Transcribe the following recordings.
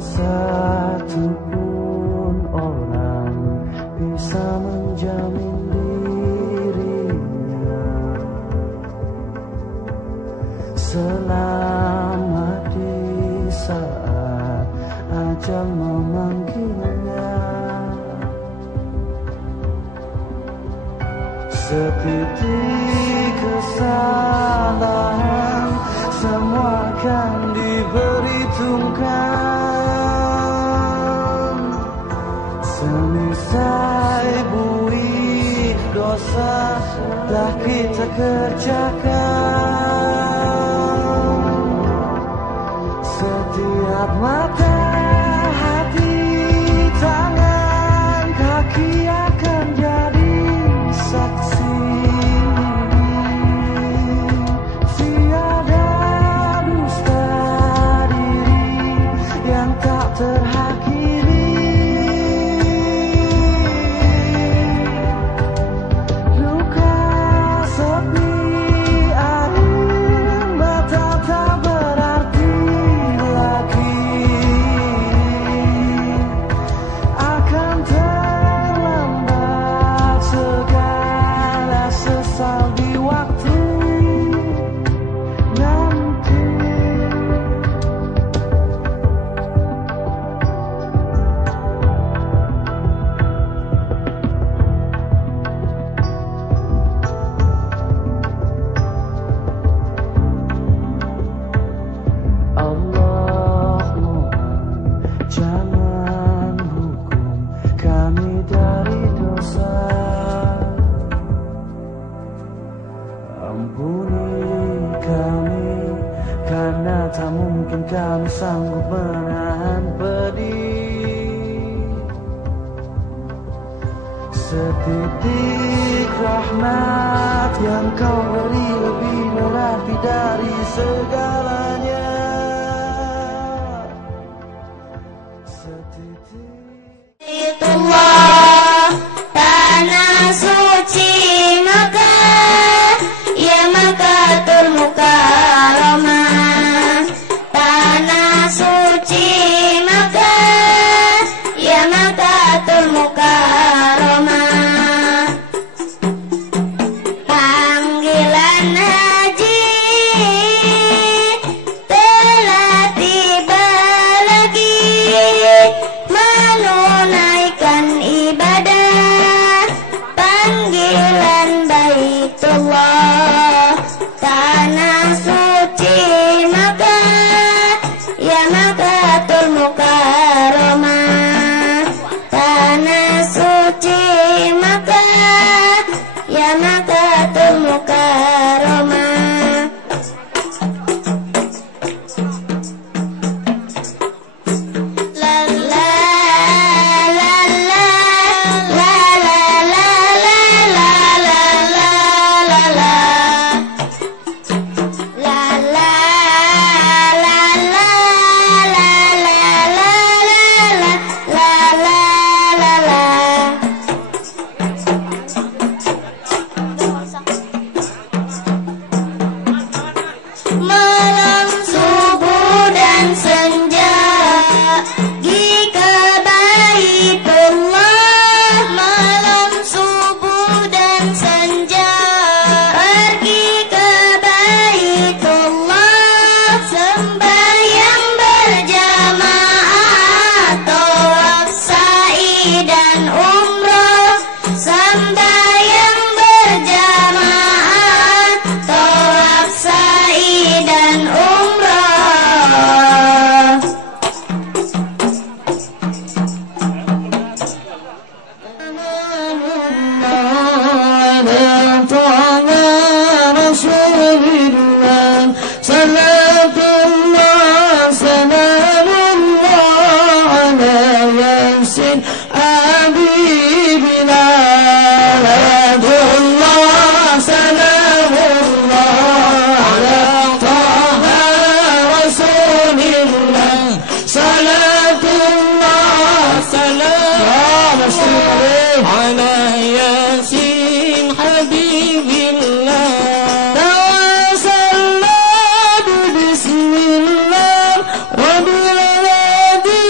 satupun orang bisa menjamin dirinya selamat di saat ajal memanggilnya. Setitik kesalahan semua akan diperhitungkan. Semisal buih dosa telah kita kerjakan. Setiap mata, hati, tangan, kaki akan jadi saksi. Tiada dusta diri yang tak terhakimi. Luka sepi air mata tak berarti lagi. Akan terlambat segala sesal di waktu nanti. Allah mohon jangan hukum kami dari dosa. Ampuni kami karena tak mungkin kami sanggup menahan pedih. Setitik rahmat yang kau beri lebih berarti dari segalanya. Itulah tanah suci Makkah, ya Makkatul Mukarramah. Tanah suci Makkah, ya Makkatul Mukarramah. Panggilan haji telah tiba lagi, menunaikan ibadah panggilan Baitullah. Tanah suci Makkah, ya Makkatul Mukarramah. Tanah suci Makkah, ya Makkatul Mukarramah. La la la la la la la la la la la la la. La la la la la la la la la la. Malam subuh dan senja jika Baitullah. Malam subuh dan senja pergi ke Baitullah. Sembahyang berjamaah, tawaf sa'i dan umrah. Sembahyang berjamaah, tawaf sa'i dan umrah. Salatullah salamullah ala yasin habibina. Salatullah salamullah ala taha rasulillah. Salatullah salamullah ala yasin habibillah. Tawassalna bismillah wa bil hadi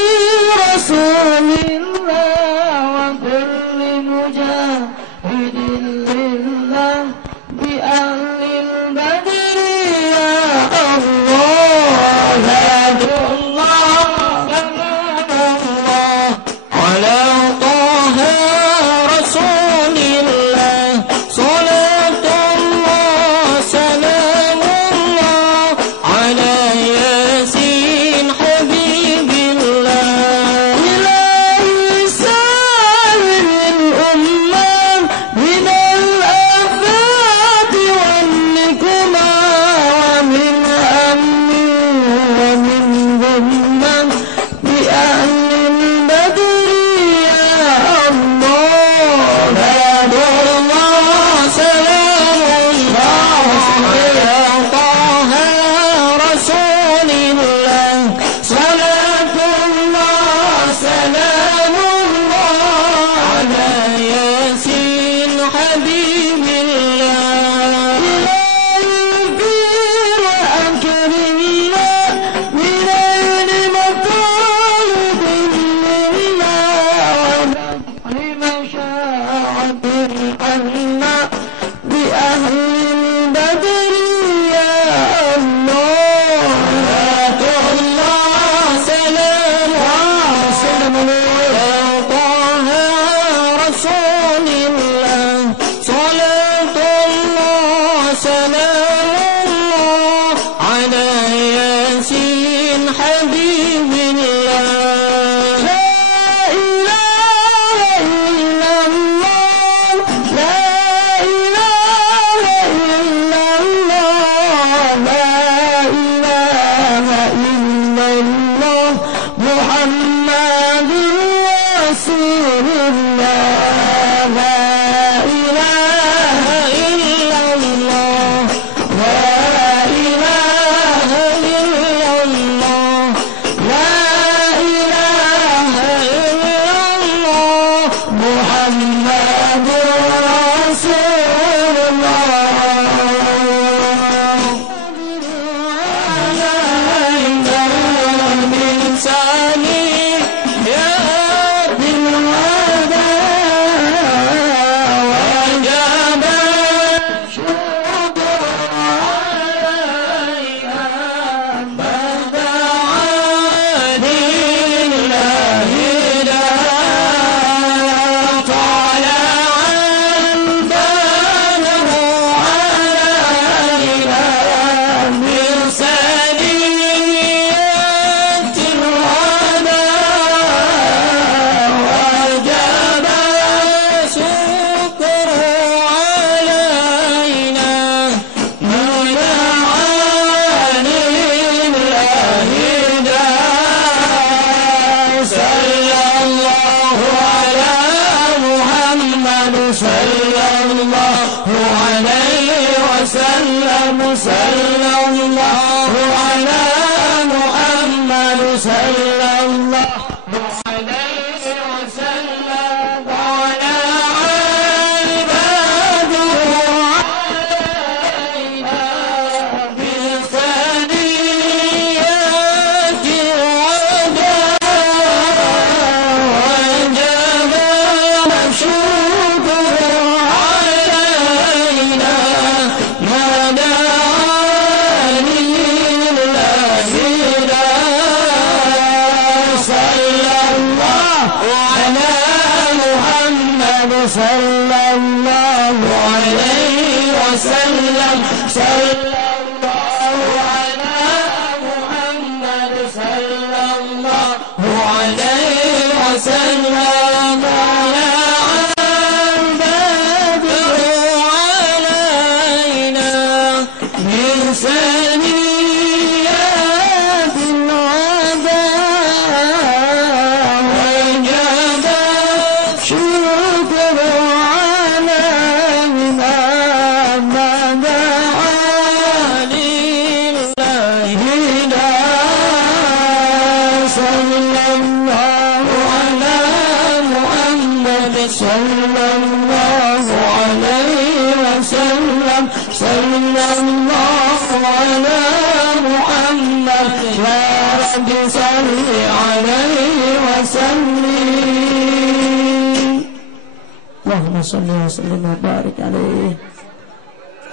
Allahumma salli wa barik alaihi.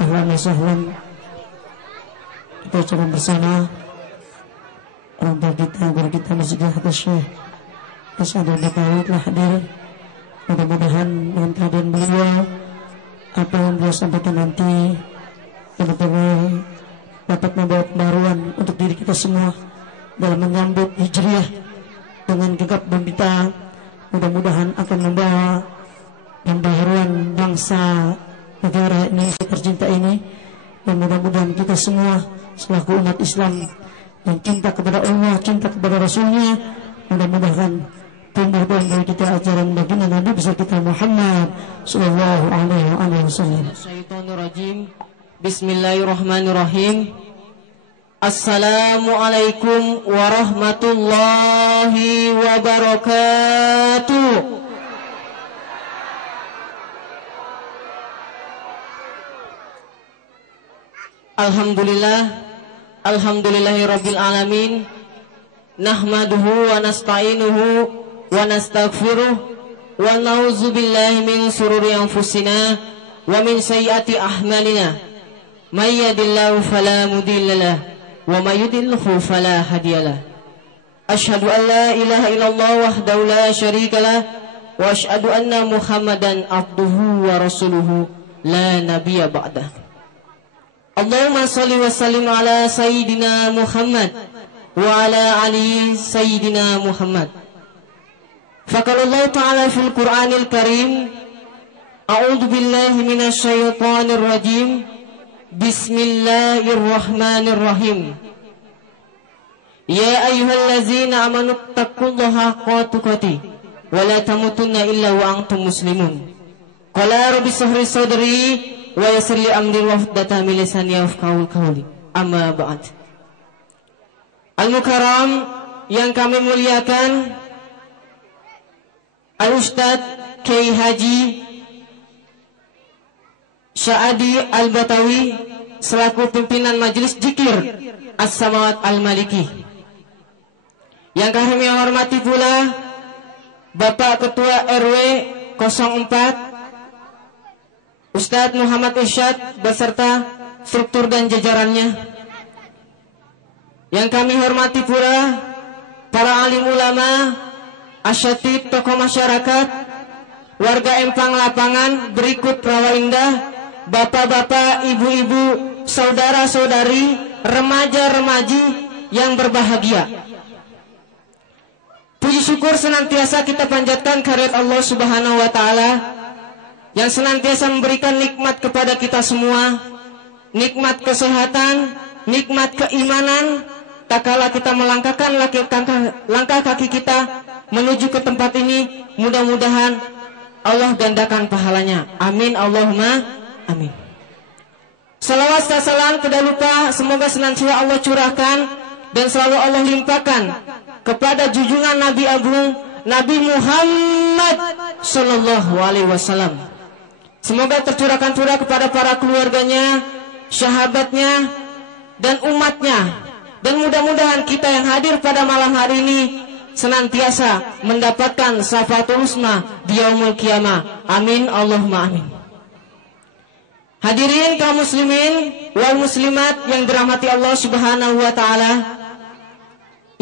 Ahlan wa sahlan. Kita ucapkan bersama orang tua kita, guru kita masih di atas Syekh Asadul Bakawi telah hadir. Mudah-mudahan dengan kehadiran beliau apa yang beliau sampaikan nanti benar-benar dapat membawa pembaruan untuk diri kita semua dalam menyambut hijriah dengan gegap gempita. Mudah-mudahan akan membawa pembaharuan bangsa negara Indonesia tercinta ini, dan mudah-mudahan kita semua selaku umat Islam yang cinta kepada Allah, cinta kepada Rasulnya, mudah-mudahan tumbuh dalam diri kita ajaran baginda Nabi besar kita Muhammad sallallahu alaihi wasallam. Bismillahirrahmanirrahim. Assalamualaikum warahmatullahi wabarakatuh. Alhamdulillahirabbil alamin. Nahmaduhu wa nasta'inuhu wa nastaghfiruh wa na'udzu billahi min shururi anfusina wa min sayyiati a'malina. May yahdihillahu fala mudilla lahu wa may yudlilhu fala hadiyalah. Asyhadu an la ilaha illallah wahdahu la syarika lah wa asyhadu anna Muhammadan abduhu wa rasuluhu la nabiyya ba'dah. Allahumma salli wa sallim ala sayyidina Muhammad wa ala ali sayyidina Muhammad. Faqala Allah ta'ala fil Qur'anil Karim, a'udzu billahi minasy syaithanir rajim. Bismillahirrahmanirrahim. Ya ayyuhallazina amanu taqullaha haqqa tuqatih wa la tamutunna illa wa antum muslimun. Qala rabbi shrah li sadri wa yassir li amri wahdatan min lisani yafqahu qawli. Amma ba'd. Al-Mukarram yang kami muliakan, Al-Ustadz Kiai Haji Sya'adi Al-Batawi selaku pimpinan Majelis Zikir As-Samawat Al-Maliki. Yang kami hormati pula Bapak Ketua RW 04 Ustadz Muhammad Irsyad beserta struktur dan jajarannya. Yang kami hormati pula para alim ulama, asyatid, tokoh masyarakat, warga Empang Lapangan, berikut Rawa Indah, bapak-bapak, ibu-ibu, saudara-saudari, remaja-remaji yang berbahagia. Puji syukur senantiasa kita panjatkan kehadirat Allah Subhanahu wa taala yang senantiasa memberikan nikmat kepada kita semua, nikmat kesehatan, nikmat keimanan, tak kala kita melangkahkan langkah kaki kita menuju ke tempat ini, mudah-mudahan Allah gandakan pahalanya. Amin Allahumma amin. Salawat dan salam tidak lupa semoga senantiasa Allah curahkan dan selalu Allah limpahkan kepada junjungan Nabi Agung Nabi Muhammad sallallahu alaihi wasallam. Semoga tercurahkan pula kepada para keluarganya, sahabatnya, dan umatnya. Dan mudah-mudahan kita yang hadir pada malam hari ini senantiasa mendapatkan syafaatul husna di yaumul qiyamah. Amin Allahumma amin. Hadirin kaum muslimin wal muslimat yang dirahmati Allah Subhanahu wa taala,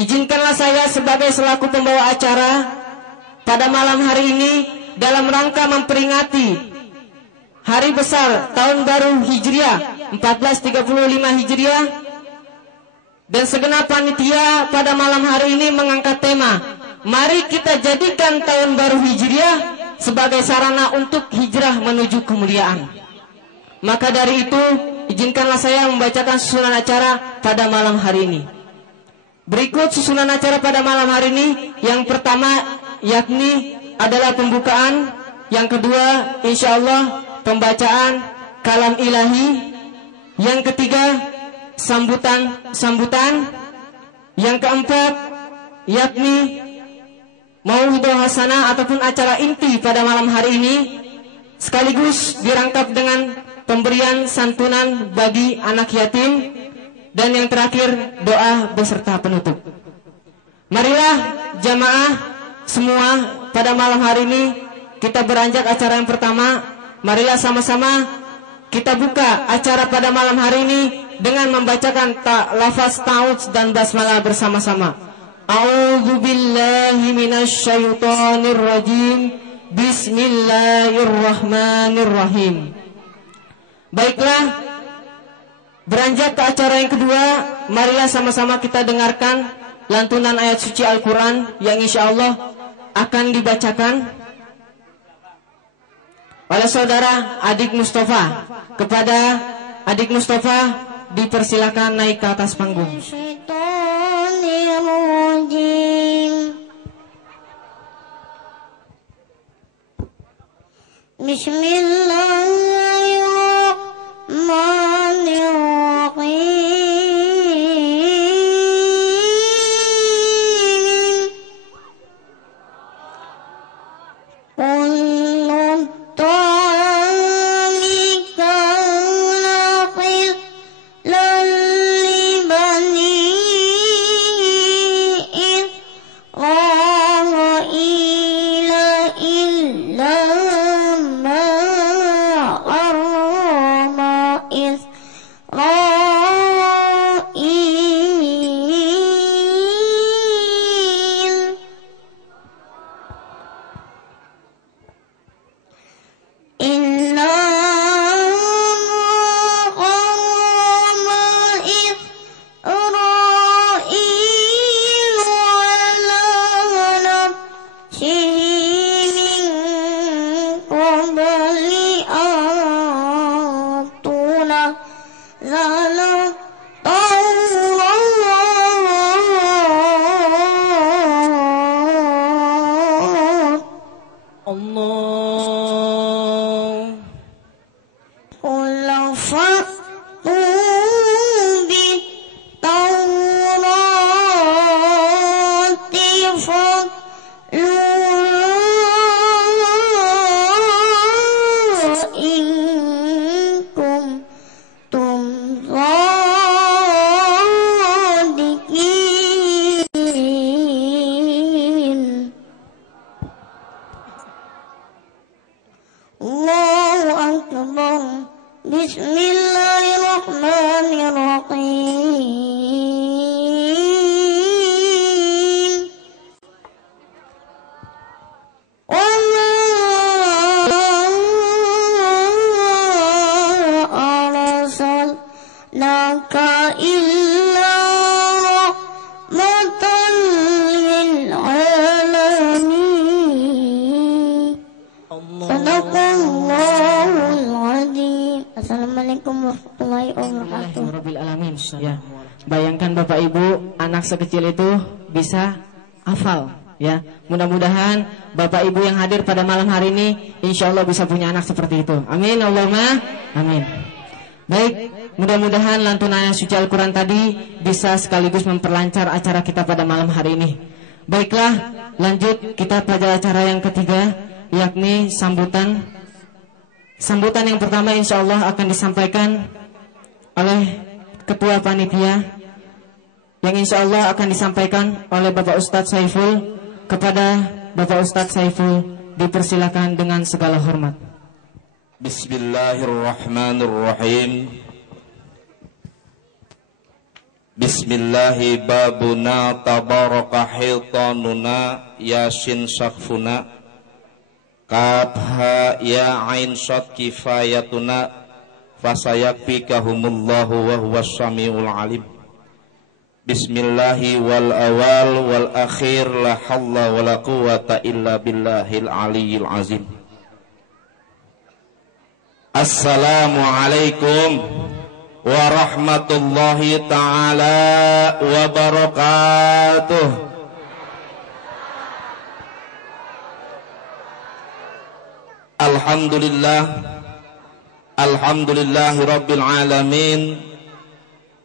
izinkanlah saya sebagai selaku pembawa acara pada malam hari ini dalam rangka memperingati hari besar tahun baru Hijriah 1435 Hijriah, dan segenap panitia pada malam hari ini mengangkat tema, mari kita jadikan tahun baru Hijriah sebagai sarana untuk hijrah menuju kemuliaan. Maka dari itu izinkanlah saya membacakan susunan acara pada malam hari ini. Berikut susunan acara pada malam hari ini. Yang pertama yakni adalah pembukaan, yang kedua insyaallah pembacaan kalam ilahi, yang ketiga sambutan, yang keempat yakni mau'idhah hasanah ataupun acara inti pada malam hari ini, sekaligus dirangkap dengan pemberian santunan bagi anak yatim, dan yang terakhir doa beserta penutup. Marilah jamaah semua pada malam hari ini kita beranjak acara yang pertama. Marilah sama-sama kita buka acara pada malam hari ini dengan membacakan lafaz ta'awudz dan basmalah bersama-sama. A'udzu billahi minasyaitonir rajim. Bismillahirrahmanirrahim. Baiklah, beranjak ke acara yang kedua, marilah sama-sama kita dengarkan lantunan ayat suci Al-Qur'an yang insyaallah akan dibacakan oleh saudara Adik Mustafa. Kepada Adik Mustafa dipersilakan naik ke atas panggung. Bismillahirrahmanirrahim. Bismillahirrahmanirrahim. Wa ma arsalnaka illa rahmatan lil alamin. Sadaqallahul azim. Assalamualaikum warahmatullahi wabarakatuh. Rabbil alamin. Ya. Bayangkan Bapak Ibu, anak sekecil itu bisa hafal, ya. Mudah-mudahan Bapak Ibu yang hadir pada malam hari ini insya Allah bisa punya anak seperti itu. Amin Allahumma amin. Baik, mudah-mudahan lantunan suci Al-Quran tadi bisa sekaligus memperlancar acara kita pada malam hari ini. Baiklah, lanjut kita pada acara yang ketiga, yakni sambutan. Sambutan yang pertama insya Allah akan disampaikan oleh Ketua Panitia, yang insya Allah akan disampaikan oleh Bapak Ustadz Saiful. Kepada Bapak Ustadz Saiful dipersilakan dengan segala hormat. Bismillahirrahmanirrahim. Bismillahi babuna tabaraka hitanuna yasin sakfuna kabha ya ain shad kifayatuna fasayakfikahumullahu wa huwas samiul alim. Bismillahi wal awal wal akhir la hawla wa la quwata illa billahil aliyyil azim. Assalamualaikum warahmatullahi ta'ala wabarakatuh. Alhamdulillah, alhamdulillahi rabbil alamin,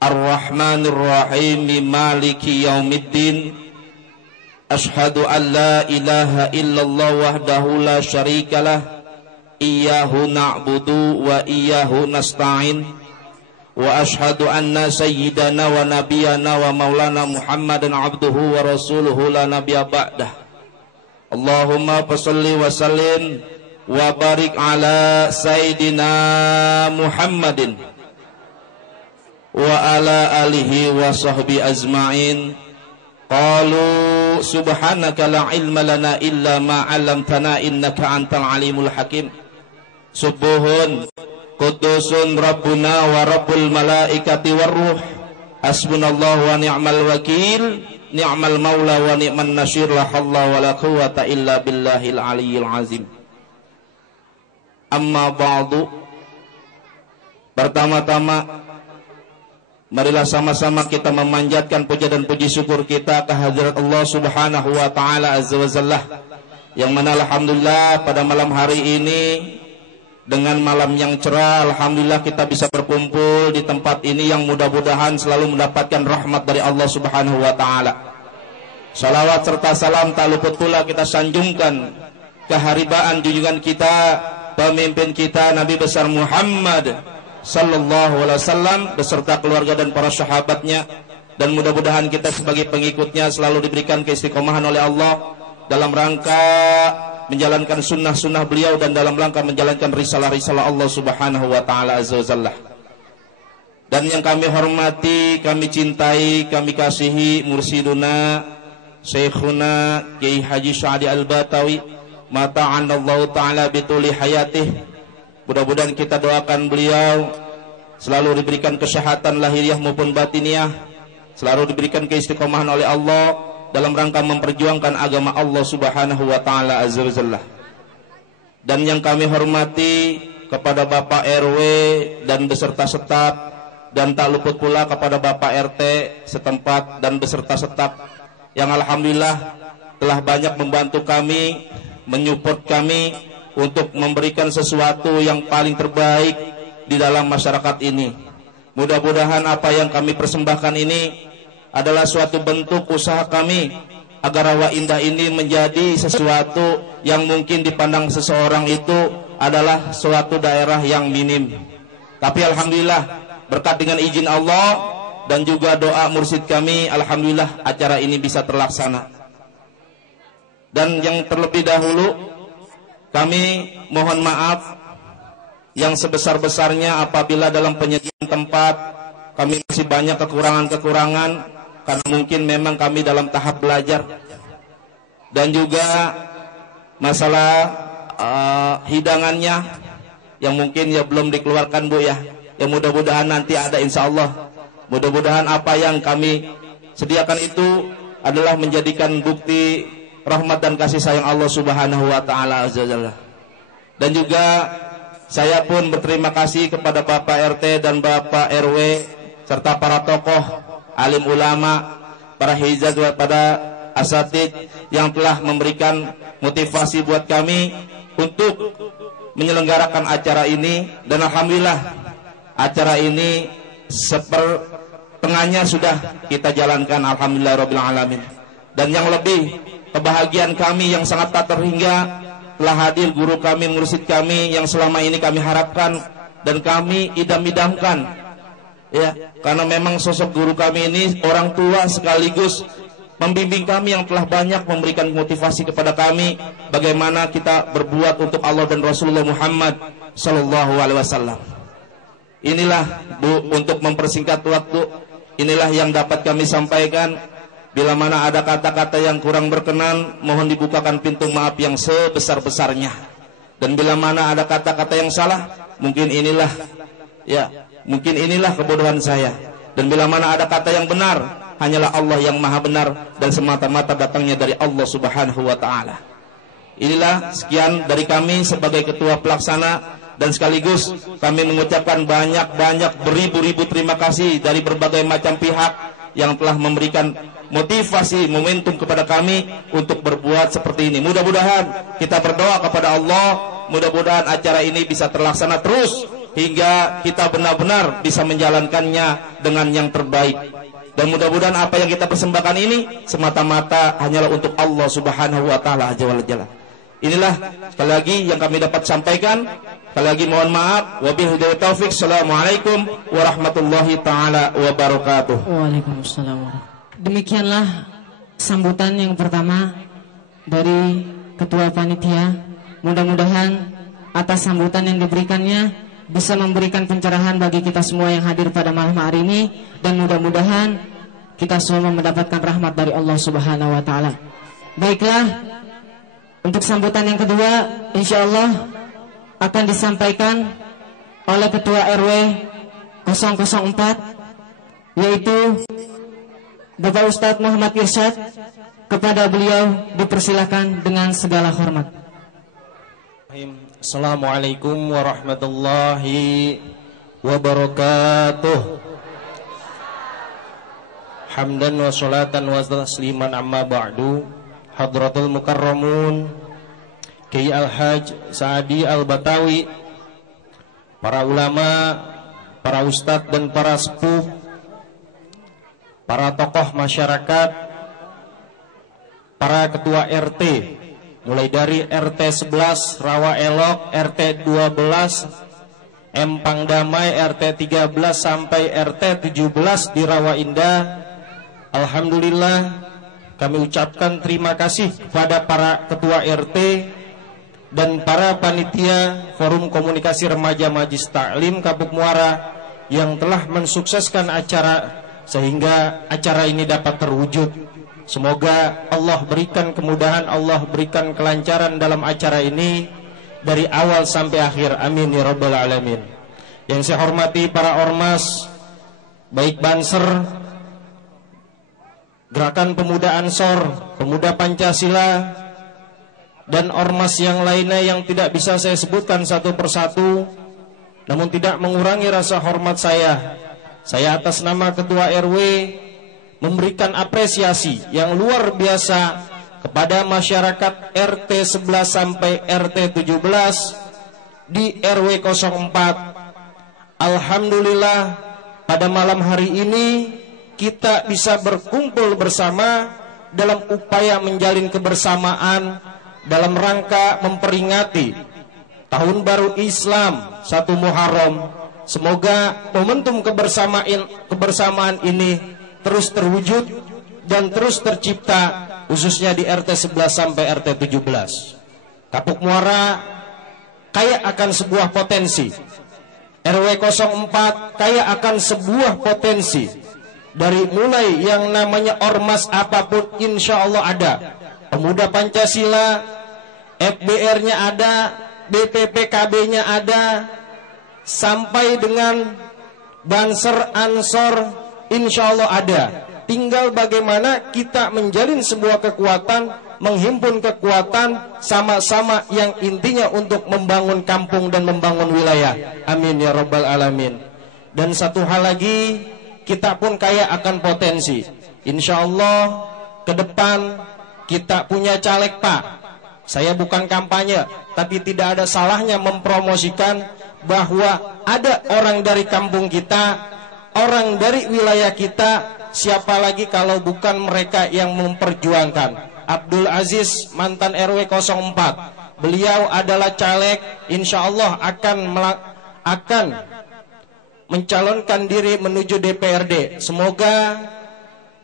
ar-rahmanir rahim, maliki yaumiddin. Ashhadu an la ilaha illallah wahdahu la syarikalah, iyyahu na'budu wa iyyahu nasta'in. Wa ashhadu anna sayyidana wa nabiyana wa maulana Muhammadan abduhu wa rasuluhu la nabiyya ba'dah. Allahumma fassalli wa sallim wa barik ala sayyidina Muhammadin wa ala alihi wa sahbi ajma'in. Qalu subhanaka la ilma lana illa ma 'allamtana innaka antal alimul hakim. Subuhun Qudusun Rabbuna wa Rabbul malaikati warruh. Hasbunallahu wa ni'mal wakil, ni'mal maula wa ni'man nasir, la hawla wa la quwata illa billahil aliyyil azim. Amma ba'du. Pertama-tama marilah sama-sama kita memanjatkan puja dan puji syukur kita kehadirat Allah Subhanahu wa taala azza wa jalla, yang mana alhamdulillah pada malam hari ini dengan malam yang cerah, alhamdulillah kita bisa berkumpul di tempat ini yang mudah-mudahan selalu mendapatkan rahmat dari Allah Subhanahu wa taala. Salawat serta salam tak luput pula kita sanjungkan keharibaan junjungan kita, pemimpin kita Nabi besar Muhammad sallallahu alaihi wasallam beserta keluarga dan para sahabatnya, dan mudah-mudahan kita sebagai pengikutnya selalu diberikan keistiqomahan oleh Allah dalam rangka menjalankan sunnah-sunnah beliau dan dalam rangka menjalankan risalah-risalah Allah Subhanahu wa taala azza wa jalla. Dan yang kami hormati, kami cintai, kami kasihi mursiduna Syekhuna Kiai Haji Syadi Al-Batawi, mata'anallahu ta'ala bituli hayatih. Mudah-mudahan kita doakan beliau selalu diberikan kesehatan lahiriah maupun batiniah, selalu diberikan keistiqomahan oleh Allah dalam rangka memperjuangkan agama Allah Subhanahu wa taala azza wa jalla. Dan yang kami hormati kepada Bapak RW dan beserta staf, dan tak luput pula kepada Bapak RT setempat dan beserta staf yang alhamdulillah telah banyak membantu kami, menyupport kami untuk memberikan sesuatu yang paling terbaik di dalam masyarakat ini. Mudah-mudahan apa yang kami persembahkan ini adalah suatu bentuk usaha kami agar Rawa Indah ini menjadi sesuatu yang mungkin dipandang seseorang itu adalah suatu daerah yang minim. Tapi alhamdulillah berkat dengan izin Allah dan juga doa mursyid kami, alhamdulillah acara ini bisa terlaksana. Dan yang terlebih dahulu kami mohon maaf yang sebesar-besarnya apabila dalam penyediaan tempat kami masih banyak kekurangan-kekurangan, karena mungkin memang kami dalam tahap belajar. Dan juga masalah hidangannya yang mungkin ya belum dikeluarkan Bu ya. Yang mudah-mudahan nanti ada insya Allah. Mudah-mudahan apa yang kami sediakan itu adalah menjadikan bukti rahmat dan kasih sayang Allah Subhanahu wa taala azza wajalla. Dan juga saya pun berterima kasih kepada Bapak RT dan Bapak RW serta para tokoh, alim ulama, para hizab, pada asatid yang telah memberikan motivasi buat kami untuk menyelenggarakan acara ini. Dan alhamdulillah acara ini sepertengahnya sudah kita jalankan, alhamdulillah rabbil alamin. Dan yang lebih kebahagiaan kami yang sangat tak terhingga, telah hadir guru kami, mursyid kami yang selama ini kami harapkan dan kami idam-idamkan ya, karena memang sosok guru kami ini orang tua sekaligus membimbing kami yang telah banyak memberikan motivasi kepada kami bagaimana kita berbuat untuk Allah dan Rasulullah Muhammad sallallahu alaihi wasallam. Inilah Bu, untuk mempersingkat waktu, inilah yang dapat kami sampaikan. Bila mana ada kata-kata yang kurang berkenan, mohon dibukakan pintu maaf yang sebesar-besarnya. Dan bila mana ada kata-kata yang salah, mungkin inilah kebodohan saya. Dan bila mana ada kata yang benar, hanyalah Allah yang maha benar dan semata-mata datangnya dari Allah Subhanahu wa taala. Inilah sekian dari kami sebagai ketua pelaksana, dan sekaligus kami mengucapkan banyak-banyak beribu-ribu terima kasih dari berbagai macam pihak yang telah memberikan motivasi, momentum kepada kami untuk berbuat seperti ini. Mudah-mudahan kita berdoa kepada Allah, mudah-mudahan acara ini bisa terlaksana terus hingga kita benar-benar bisa menjalankannya dengan yang terbaik. Dan mudah-mudahan apa yang kita persembahkan ini semata-mata hanyalah untuk Allah Subhanahu wa taala azza wa jalla. Inilah sekali lagi yang kami dapat sampaikan. Sekali lagi mohon maaf. Wabillahi taufik. Assalamualaikum warahmatullahi taala wabarakatuh. Waalaikumsalam. Demikianlah sambutan yang pertama dari Ketua Panitia. Mudah-mudahan atas sambutan yang diberikannya bisa memberikan pencerahan bagi kita semua yang hadir pada malam hari ini, dan mudah-mudahan kita semua mendapatkan rahmat dari Allah Subhanahu wa taala. Baiklah, untuk sambutan yang kedua insyaallah akan disampaikan oleh Ketua RW 004, yaitu Bapak Ustadz Muhammad Irsyad. Kepada beliau dipersilakan dengan segala hormat. Assalamualaikum warahmatullahi wabarakatuh. Hamdan wa salatan wa tasliman amma ba'du. Hadratul mukarramun Kiai Al-Haj Sa'adi Al-Batawi, para ulama, para ustadz dan para sepuh, para tokoh masyarakat, para ketua RT, mulai dari RT 11 Rawa Elok, RT 12 Empang Damai, RT 13 sampai RT 17 di Rawa Indah. Alhamdulillah kami ucapkan terima kasih kepada para ketua RT dan para panitia Forum Komunikasi Remaja Majlis Ta'lim Kapuk Muara yang telah mensukseskan acara sehingga acara ini dapat terwujud. Semoga Allah berikan kemudahan, Allah berikan kelancaran dalam acara ini dari awal sampai akhir. Amin ya rabbal alamin. Yang saya hormati para ormas, baik Banser, Gerakan Pemuda Ansor, Pemuda Pancasila, dan ormas yang lainnya yang tidak bisa saya sebutkan satu persatu, namun tidak mengurangi rasa hormat saya. Saya atas nama Ketua RW memberikan apresiasi yang luar biasa kepada masyarakat RT 11 sampai RT 17 di RW 04. Alhamdulillah pada malam hari ini kita bisa berkumpul bersama dalam upaya menjalin kebersamaan dalam rangka memperingati Tahun Baru Islam 1 Muharram. Semoga momentum kebersamaan ini terus terwujud dan terus tercipta, khususnya di RT 11 sampai RT 17. Kapuk Muara kaya akan sebuah potensi. RW 04 kaya akan sebuah potensi. Dari mulai yang namanya ormas apapun insya Allah ada. Pemuda Pancasila, FBR-nya ada, BPPKB-nya ada, sampai dengan Banser, Ansor, insya Allah ada. Tinggal bagaimana kita menjalin sebuah kekuatan, menghimpun kekuatan sama-sama yang intinya untuk membangun kampung dan membangun wilayah. Amin ya rabbal alamin. Dan satu hal lagi, kita pun kaya akan potensi. Insya Allah ke depan kita punya caleg Pak. Saya bukan kampanye, tapi tidak ada salahnya mempromosikan bahwa ada orang dari kampung kita, orang dari wilayah kita. Siapa lagi kalau bukan mereka yang memperjuangkan. Abdul Aziz, mantan RW 04. Beliau adalah caleg, insya Allah akan mencalonkan diri menuju DPRD. Semoga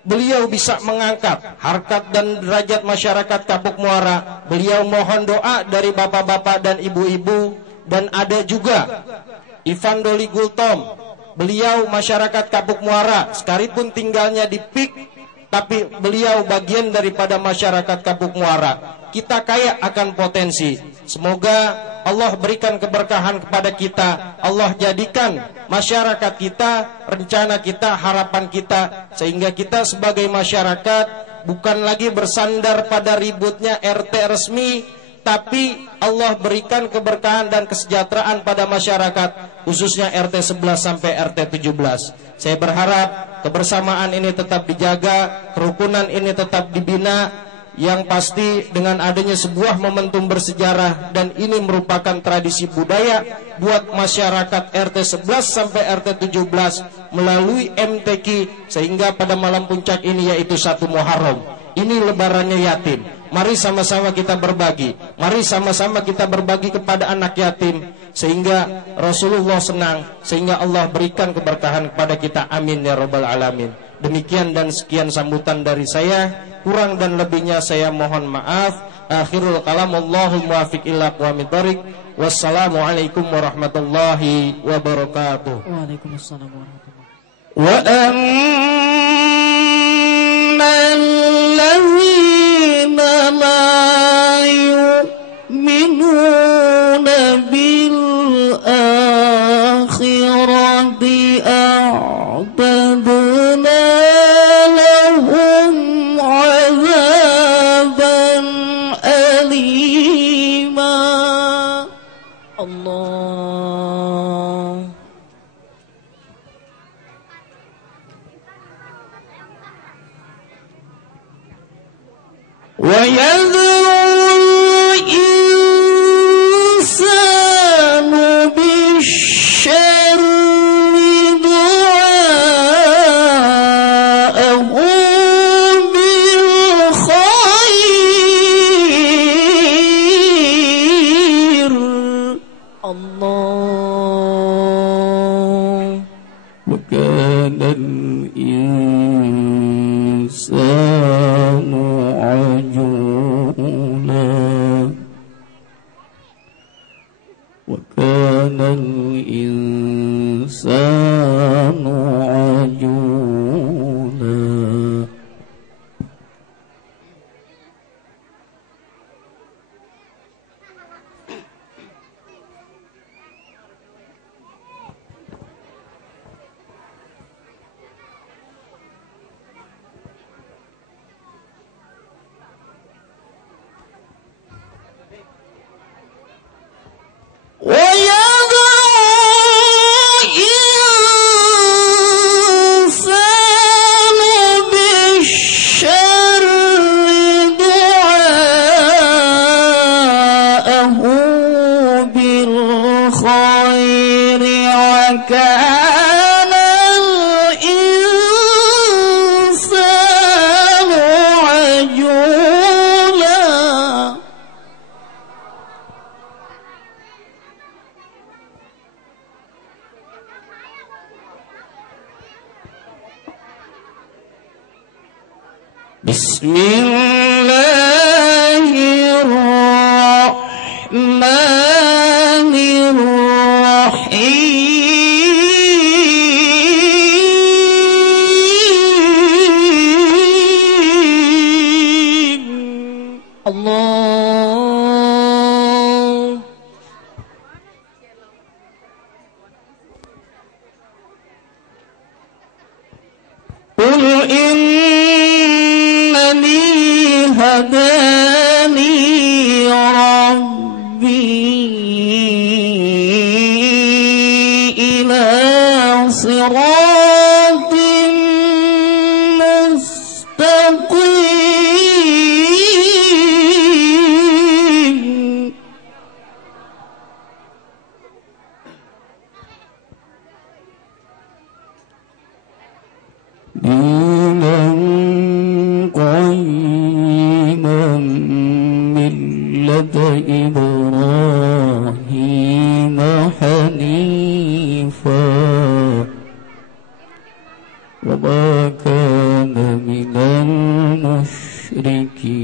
beliau bisa mengangkat harkat dan derajat masyarakat Kapuk Muara. Beliau mohon doa dari bapak-bapak dan ibu-ibu. Dan ada juga Ivan Doli Gultom. Beliau masyarakat Kapuk Muara, sekalipun tinggalnya di PIK, tapi beliau bagian daripada masyarakat Kapuk Muara. Kita kaya akan potensi. Semoga Allah berikan keberkahan kepada kita. Allah jadikan masyarakat kita, rencana kita, harapan kita, sehingga kita sebagai masyarakat bukan lagi bersandar pada ributnya RT resmi, tapi Allah berikan keberkahan dan kesejahteraan pada masyarakat, khususnya RT 11 sampai RT 17. Saya berharap kebersamaan ini tetap dijaga, kerukunan ini tetap dibina. Yang pasti dengan adanya sebuah momentum bersejarah, dan ini merupakan tradisi budaya buat masyarakat RT 11 sampai RT 17 melalui MTQ, sehingga pada malam puncak ini yaitu 1 Muharram. Ini lebarannya yatim. Mari sama-sama kita berbagi. Mari sama-sama kita berbagi kepada anak yatim, sehingga Rasulullah senang, sehingga Allah berikan keberkahan kepada kita. Amin ya rabbal alamin. Demikian dan sekian sambutan dari saya. Kurang dan lebihnya saya mohon maaf. Akhirul kalam, Allahul muwafiq ila aqwamit thoriq. Wassalamualaikum warahmatullahi wabarakatuh. Waalaikumsalam warahmatullahi wabarakatuh. Wa la yu'minuna bil akhirati a'tadna lahum azaban alima. Allah. Wa yadhurul insanu bisyarri du'aahu bil khair. Allah. Wa kana al-insanu ajula. Wa kana al-insanu ajula. Bismillahirrahmanirrahim. Allah. Qul innani hadani Rabbi ila siratin mustaqim. Dinan qayyiman millata Ibrahim hanifa wa ma kana minal musyrikin.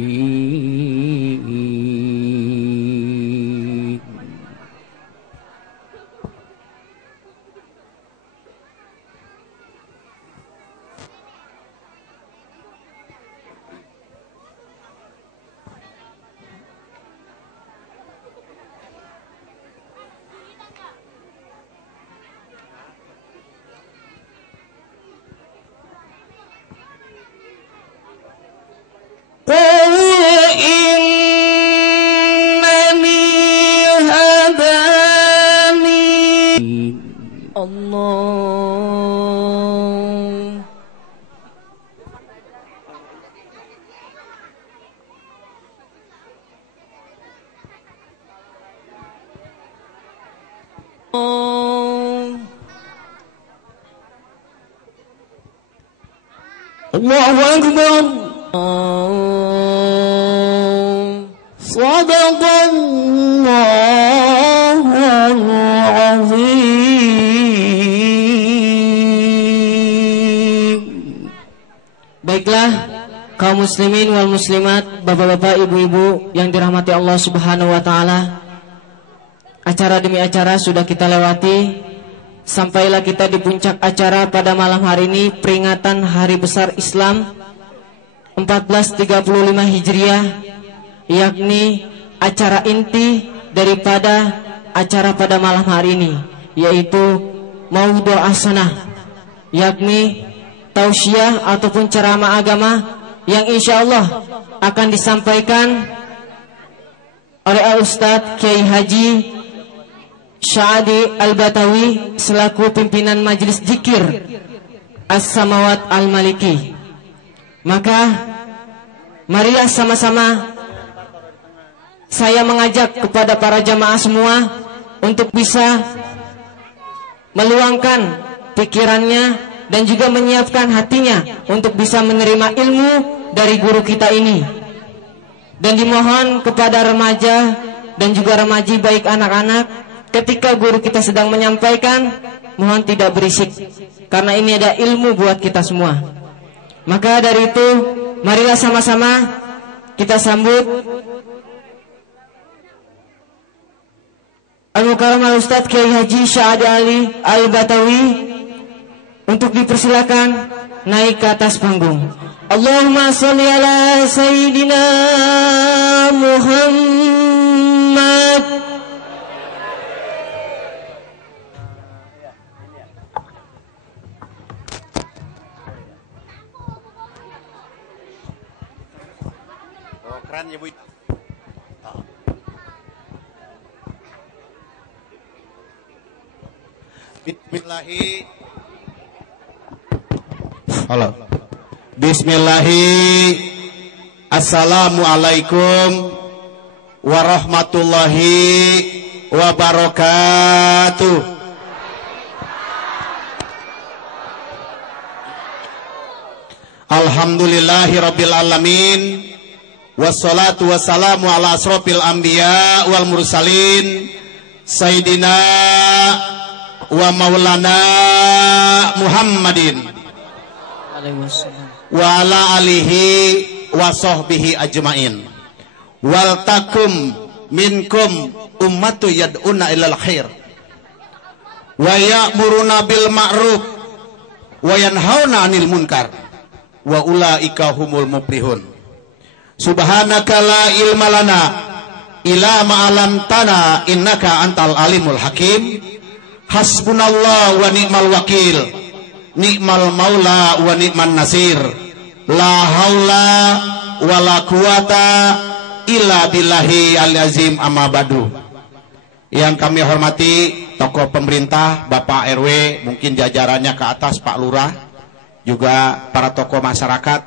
Qul innani hadani Allah. Allahu Akbar. Sadaqallahul azim. Baiklah, kaum muslimin wal muslimat, bapak-bapak, ibu-ibu yang dirahmati Allah Subhanahu wa taala. Acara demi acara sudah kita lewati. Sampailah kita di puncak acara pada malam hari ini, peringatan Hari Besar Islam 1435 Hijriah, yakni acara inti daripada acara pada malam hari ini, yaitu Maudhu' Hasanah, yakni tausiah ataupun ceramah agama yang insya Allah akan disampaikan oleh Al-Ustadz Kiai Haji Sya'adi Al-Batawi selaku pimpinan Majelis Zikir As-Samawat Al-Maliki. Maka marilah sama-sama saya mengajak kepada para jamaah semua untuk bisa meluangkan pikirannya dan juga menyiapkan hatinya untuk bisa menerima ilmu dari guru kita ini. Dan dimohon kepada remaja dan juga remaji, baik anak-anak, ketika guru kita sedang menyampaikan, mohon tidak berisik, karena ini ada ilmu buat kita semua. Maka dari itu, marilah sama-sama kita sambut Al-Mukarram Al-Ustadz Kiai Haji Sya'adi Al-Batawi untuk dipersilakan naik ke atas panggung. Allahumma sholli ala Sayyidina Muhammad. Keren ya Bu. Bismillahi. Halo. Bismillahi. Assalamualaikum warahmatullahi wabarakatuh. Alhamdulillahi rabbil alamin. Wassalatu wassalamu ala asrofil anbiya wal mursalin Sayyidina wa maulana Muhammadin wa ala alihi wa sahbihi ajmain. Wal takum minkum ummatu yad'una ilal khair wa ya'muruna bil ma'ruf wa yanhauna 'anil munkar wa ulaika humul muflihun. Subhanaka la ilma lana illa ma 'allamtana innaka antal alimul hakim. Hasbunallah wa ni'mal wakil. Ni'mal maula wa ni'man nasir. La haula wa la quwata illa billahi al-azim amma badu. Yang kami hormati tokoh pemerintah, Bapak RW, mungkin jajarannya ke atas, Pak Lurah, juga para tokoh masyarakat,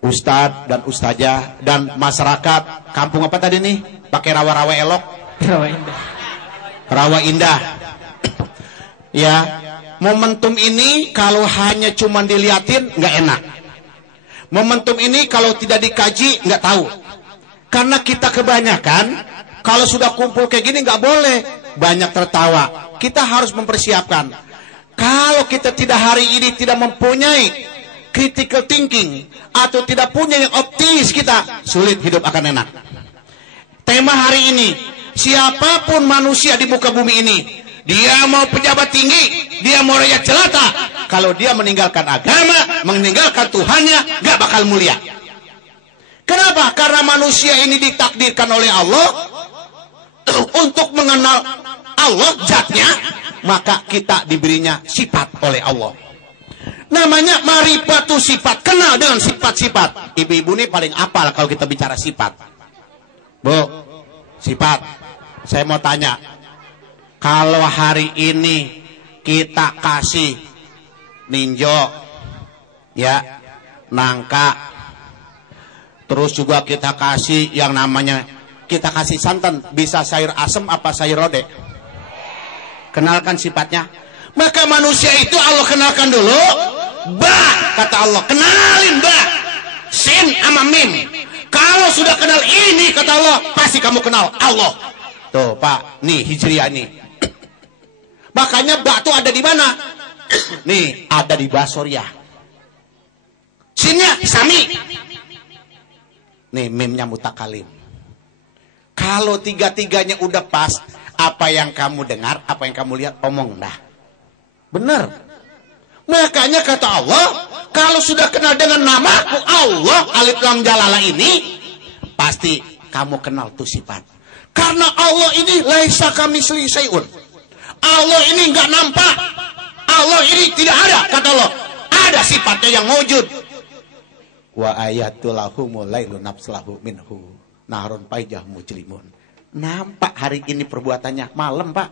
Ustadz dan Ustazah, dan masyarakat kampung apa tadi nih? Pakai rawa-rawa elok? Rawa Indah. Rawa Indah. Ya, momentum ini kalau hanya cuma diliatin nggak enak. Momentum ini kalau tidak dikaji nggak tahu. Karena kita kebanyakan kalau sudah kumpul kayak gini nggak boleh banyak tertawa. Kita harus mempersiapkan. Kalau kita tidak hari ini tidak mempunyai critical thinking atau tidak punya yang optimis, kita sulit hidup akan enak. Tema hari ini, siapapun manusia di muka bumi ini, dia mau pejabat tinggi, dia mau rakyat jelata, kalau dia meninggalkan agama, meninggalkan Tuhannya, gak bakal mulia. Kenapa? Karena manusia ini ditakdirkan oleh Allah untuk mengenal Allah zatnya, maka kita diberinya sifat oleh Allah. Namanya marifatu sifat, kenal dengan sifat-sifat. Ibu-ibu ini paling apal kalau kita bicara sifat. Bu, sifat. Saya mau tanya, kalau hari ini kita kasih ninjo, ya, nangka, terus juga kita kasih yang namanya, kita kasih santan, bisa sayur asem apa sayur rode? Kenalkan sifatnya. Maka manusia itu Allah kenalkan dulu. Ba, kata Allah, kenalin ba. Sin sama mim. Kalau sudah kenal ini, kata Allah, pasti kamu kenal Allah. Tuh Pak, nih Hijriah nih. Makanya ba itu ada di mana? Nih, ada di Basoria. Sinnya Sami. Nih, mimnya mutakalim. Kalau tiga-tiganya udah pas, apa yang kamu dengar, apa yang kamu lihat, omong dah. Benar. Makanya kata Allah, kalau sudah kenal dengan namaku Allah, alif lam jalalah ini, pasti kamu kenal tuh sifat. Karena Allah ini laisa kamislihi syai'un. Allah ini enggak nampak. Allah ini tidak ada, kata Allah. Ada sifatnya yang wujud. Wa ayatul lahumul lailu nafslahu minhu nahrun paijah mujrimun. Nampak hari ini perbuatannya malam, Pak.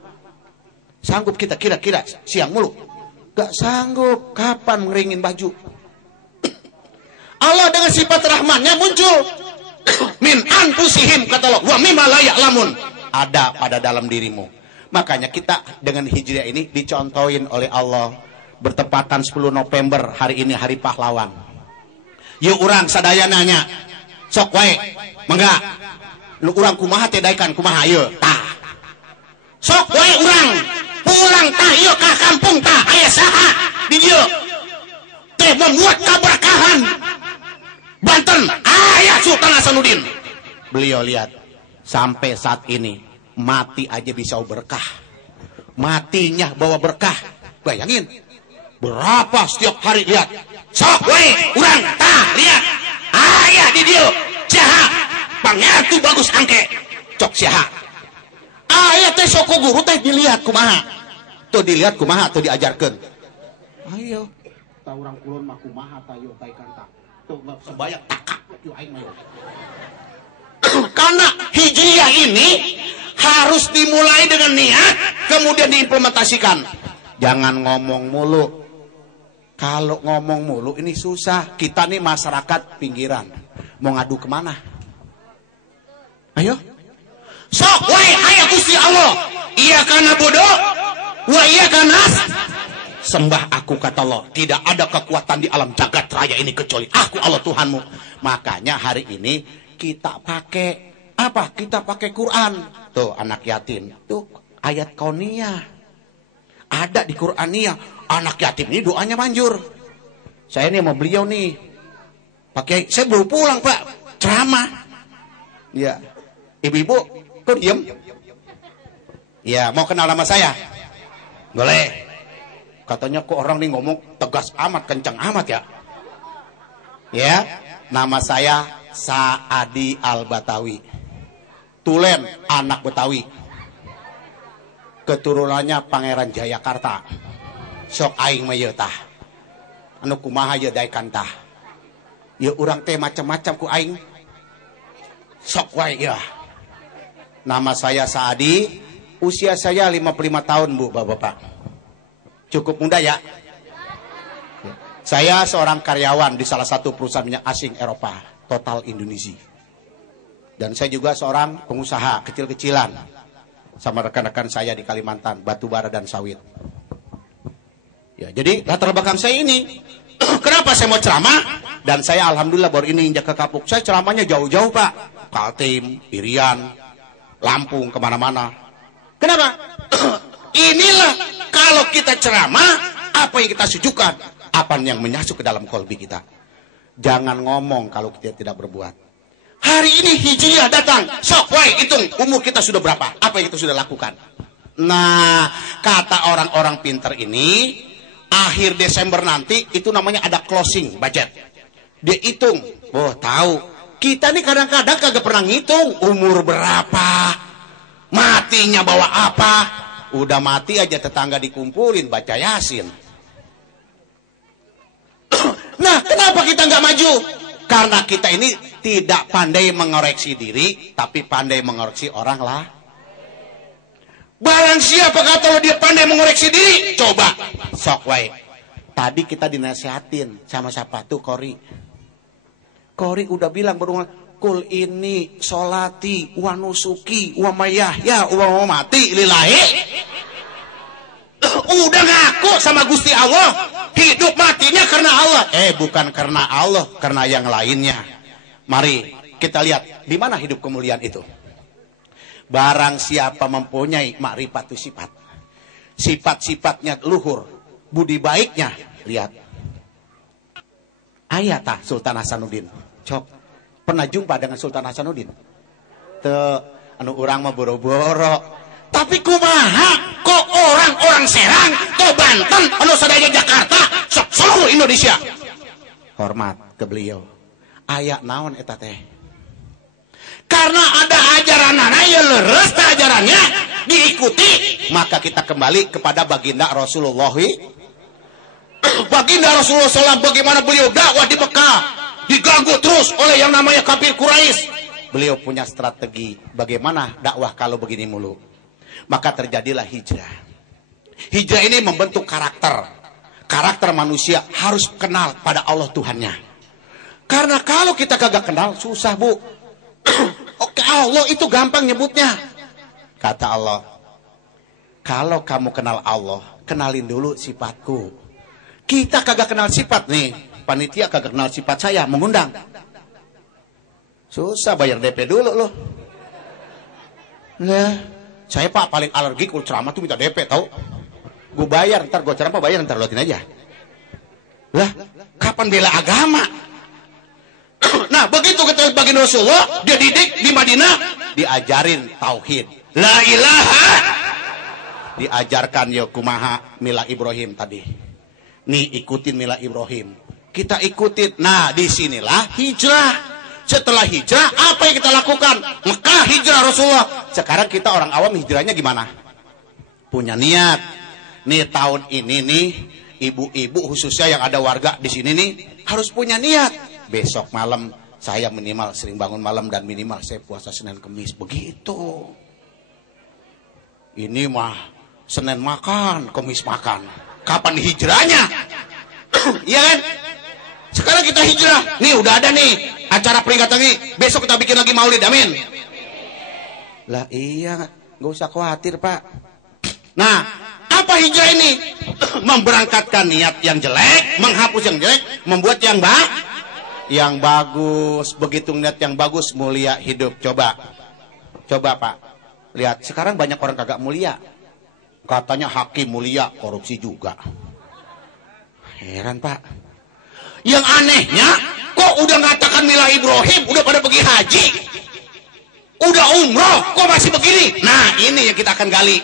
Sanggup kita kira-kira siang mulu? Gak sanggup. Kapan ngeringin baju? Allah dengan sifat rahmannya muncul. Min anfusihim, kata Allah, wa mimma la ya'lamun. Ada pada dalam dirimu. Makanya kita dengan Hijriah ini dicontohin oleh Allah. Bertepatan 10 November, hari ini hari pahlawan. Yuk urang sadaya nanya. Sok wae, mangga. Lu urang kumaha teh daikan kumaha ieu? Tah. Sok wae urang pulang tah ieu ka kampung tah aya saha di dieu? Teh membuat keberkahan. Banten aya Sultan Hasanuddin. Beliau lihat sampai saat ini mati aja bisa berkah. Matinya bawa berkah. Bayangin berapa setiap hari lihat. Sok wae urang tah lihat aya di dieu saha pangertu bagus angke cok saha aya teh sok guru teh dilihat kumaha tuh dilihat kumaha tuh diajarkeun ayo ta urang kulon mah kumaha ta yo taikan ta tuh sebanyak takak yo aing mah. Karena Hijriah ini harus dimulai dengan niat kemudian diimplementasikan. Jangan ngomong mulu. Kalau ngomong mulu ini susah. Kita nih masyarakat pinggiran. Mau ngadu kemana? Ayo. Sok wae aya Gusti Allah. Iya kana bodoh. Wa iya kana sembah aku, kata Allah. Tidak ada kekuatan di alam jagat raya ini kecuali aku Allah Tuhanmu. Makanya hari ini kita pakai apa? Kita pakai Quran. Tuh anak yatim. Tuh ayat kauniyah. Ada di Quraniyah. Anak yatim ini doanya manjur. Saya ini mau beliau nih. Pakai, saya baru pulang Pak. Ceramah. Ya. Ibu-ibu, kok diem? Ya, mau kenal nama saya? Boleh. Katanya kok orang nih ngomong tegas amat, kencang amat ya. Ya, nama saya Saadi Al-Batawi. Tulen anak Betawi. Keturunannya Pangeran Jayakarta. Sok aing mah ieu tah. Anu kumaha ieu daekan tah. Ya urang teh macam-macam ku aing. Sok wae ya. Nama saya Saadi, usia saya 55 tahun, Bu, Bapak-bapak. Cukup muda ya. Saya seorang karyawan di salah satu perusahaan minyak asing Eropa, Total Indonesia. Dan saya juga seorang pengusaha kecil-kecilan sama rekan-rekan saya di Kalimantan, batubara dan sawit. Ya, jadi latar belakang saya ini, kenapa saya mau ceramah? Dan saya alhamdulillah baru ini injak ke Kapuk. Saya ceramahnya jauh-jauh, Pak. Kaltim, Irian, Lampung, kemana-mana. Kenapa? Inilah kalau kita ceramah, apa yang kita sujukan, apa yang menyasuk ke dalam kolbi kita. Jangan ngomong kalau kita tidak berbuat. Hari ini Hijriah datang, sok wae hitung umur kita sudah berapa, apa yang kita sudah lakukan. Nah, kata orang-orang pinter ini, akhir Desember nanti itu namanya ada closing budget. Dia hitung, oh tahu, kita nih kadang-kadang kagak pernah ngitung umur berapa, matinya bawa apa. Udah mati aja tetangga dikumpulin baca Yasin. Nah, kenapa kita nggak maju? Karena kita ini tidak pandai mengoreksi diri, tapi pandai mengoreksi orang lah. Barang siapa kata lo dia pandai mengoreksi diri, coba sok wae. Tadi kita dinasihatin sama siapa tuh Kori udah bilang berulang, kul ini solati wa nusuki wa mayahya wa mamati lillahi. Udah ngaku sama Gusti Allah, hidup matinya karena Allah. Bukan karena Allah, karena yang lainnya. Mari kita lihat di mana hidup kemuliaan itu. Barang siapa mempunyai makrifatu sifat, sifat-sifatnya luhur, budi baiknya, lihat. Ayatah Sultan Hasanuddin. Cok, pernah jumpa dengan Sultan Hasanuddin? Anu urang mah boro-boro. Tapi kumaha kok orang-orang Serang, kok Banten, anu sadaya Jakarta, seluruh Indonesia hormat ke beliau. Aya naon eta teh? Karena ada ajaranana yang leres ajarannya diikuti, maka kita kembali kepada baginda Rasulullah. Baginda Rasulullah SAW, bagaimana beliau dakwah di Mekah, diganggu terus oleh yang namanya kafir Quraisy. Beliau punya strategi bagaimana dakwah kalau begini mulu. Maka terjadilah hijrah. Hijrah ini membentuk karakter. Karakter manusia harus kenal pada Allah Tuhannya. Karena kalau kita kagak kenal, susah, Bu. Oke, Allah itu gampang nyebutnya. Kata Allah, kalau kamu kenal Allah, kenalin dulu sifatku. Kita kagak kenal sifat nih. Panitia kagak kenal sifat saya, mengundang. Susah, bayar DP dulu loh. Nah, saya Pak paling alergi kalau ceramah tuh minta DP, tau? Gue bayar, ntar gue ceramah bayar, ntar lotin aja. Lah, kapan bela agama? Nah, begitu kita bagi Rasulullah, dia didik di Madinah, diajarin tauhid. La ilaha. Diajarkan ya kumaha mila Ibrahim tadi. Nih ikutin mila Ibrahim. Kita ikutin. Nah, disinilah hijrah. Setelah hijrah, apa yang kita lakukan? Mekah hijrah Rasulullah. Sekarang kita orang awam hijrahnya gimana? Punya niat. Nih tahun ini nih, ibu-ibu khususnya yang ada warga di sini nih, harus punya niat. Besok malam saya minimal sering bangun malam dan minimal saya puasa Senin Kemis. Begitu. Ini mah Senin makan, Kemis makan. Kapan hijrahnya? Iya kan? Sekarang kita hijrah. Nih udah ada nih acara peringatan ini. Besok kita bikin lagi maulid, amin. Lah iya, gak usah khawatir Pak. Nah, apa hijrah ini? Memberangkatkan niat yang jelek, menghapus yang jelek, membuat yang yang bagus. Begitu niat yang bagus, mulia hidup. Coba Pak, lihat sekarang banyak orang kagak mulia. Katanya hakim mulia, korupsi juga. Heran Pak. Yang anehnya, kok udah ngatakan mila Ibrahim, udah pada pergi haji, udah umroh, kok masih begini? Nah, ini yang kita akan gali.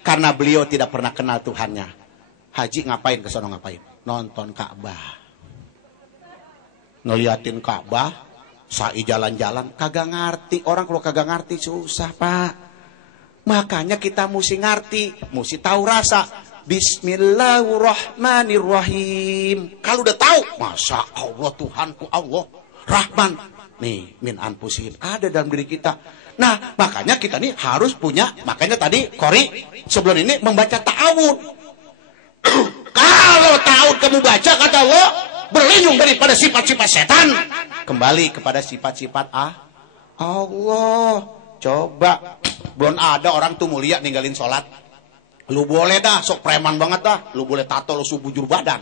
Karena beliau tidak pernah kenal Tuhannya. Haji ngapain ke sono ngapain? Nonton Ka'bah. Ngeliatin Ka'bah, Sai jalan-jalan kagak ngerti. Orang kalau kagak ngerti susah, Pak. Makanya kita mesti ngerti, mesti tahu rasa. Bismillahirrahmanirrahim. Kalau udah tahu, Masya Allah, Tuhanku Allah Rahman. Nih, min anfusin ada dalam diri kita. Nah, makanya kita nih harus punya. Makanya tadi Kori sebelum ini membaca ta'awud. Kalau ta'awud kamu baca, kata Allah, berlindung daripada sifat-sifat setan, kembali kepada sifat-sifat Allah. Coba, belum ada orang tuh mulia ninggalin sholat. Lu boleh dah, sok preman banget dah. Lu boleh tato, lu subujur badan.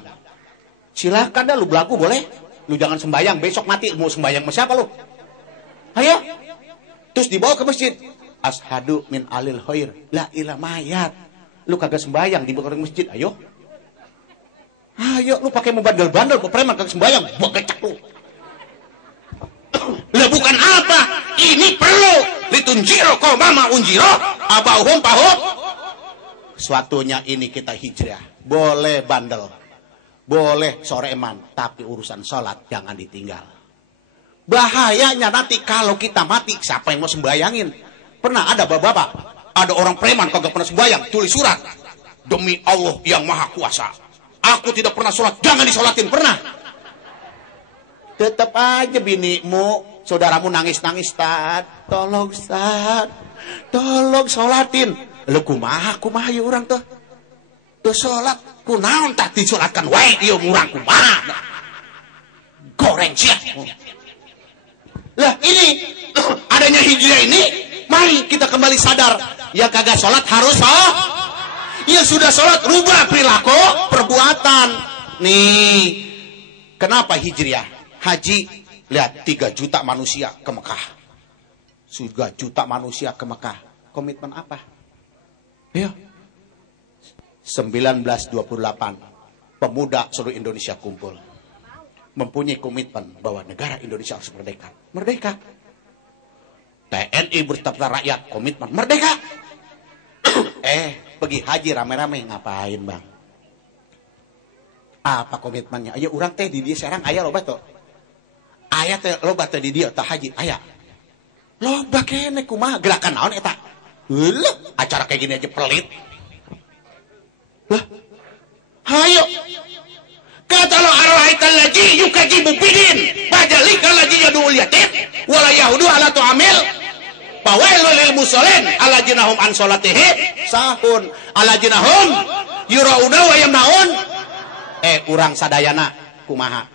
Silahkan dah, lu belagu boleh. Lu jangan sembayang, besok mati. Mau sembayang sama siapa lu? Ayo. Terus dibawa ke masjid. Ashadu min alil khair. La ilah mayat. Lu kagak sembayang, dibawa ke masjid. Ayo. Ayo, lu pakai mau bandel-bandel, mau preman kagak sembayang. Gua kecek lu. Lah bukan apa. Ini perlu. Litunjiro kau mama unjiro. Abahum pahum. Suatunya ini kita hijrah. Boleh bandel, boleh soreman, tapi urusan sholat jangan ditinggal. Bahayanya nanti kalau kita mati, siapa yang mau sembayangin? Pernah ada bapak-bapak, ada orang preman kagak pernah sembayang, tulis surat, demi Allah yang maha kuasa, aku tidak pernah sholat, jangan disolatin. Pernah? Tetap aja binimu, saudaramu nangis-nangis, Tad, tolong Tad, tolong sholatin. Lu kumaha ya orang tuh. Tuh sholat, kunaon tak disolatkan wae ieu urang kumaha. Goreng sia. Lah ini adanya hijrah ini, mari kita kembali sadar. Yang kagak sholat harus Yang sudah sholat rubah perilaku, perbuatan. Nih, kenapa hijriah? Haji, lihat 3 juta manusia ke Mekah. 3 juta manusia ke Mekah. Komitmen apa? Ya. 1928 pemuda seluruh Indonesia kumpul, mempunyai komitmen bahwa negara Indonesia harus merdeka. Merdeka. TNI Berserta Rakyat komitmen merdeka. Pergi haji rame-rame ngapain, Bang? Apa komitmennya? Ayo urang teh di dia serang aya loba tuh. Aya teh loba teh di dia tah haji aya. Loba kene kumaha gerakan naon eta? Heuh, acara kayak gini aja pelit. Lah. Hayo. Kata lo ara'aital ladzi yukadzibu bidin, fadzalikal ladzi yad'ul yatim wa la yahudu ala tu'amil. Fawailul lil musallin alladzina hum an salatihi sahun alladzina hum yurauna wa yamnaun. Urang sadayana kumaha?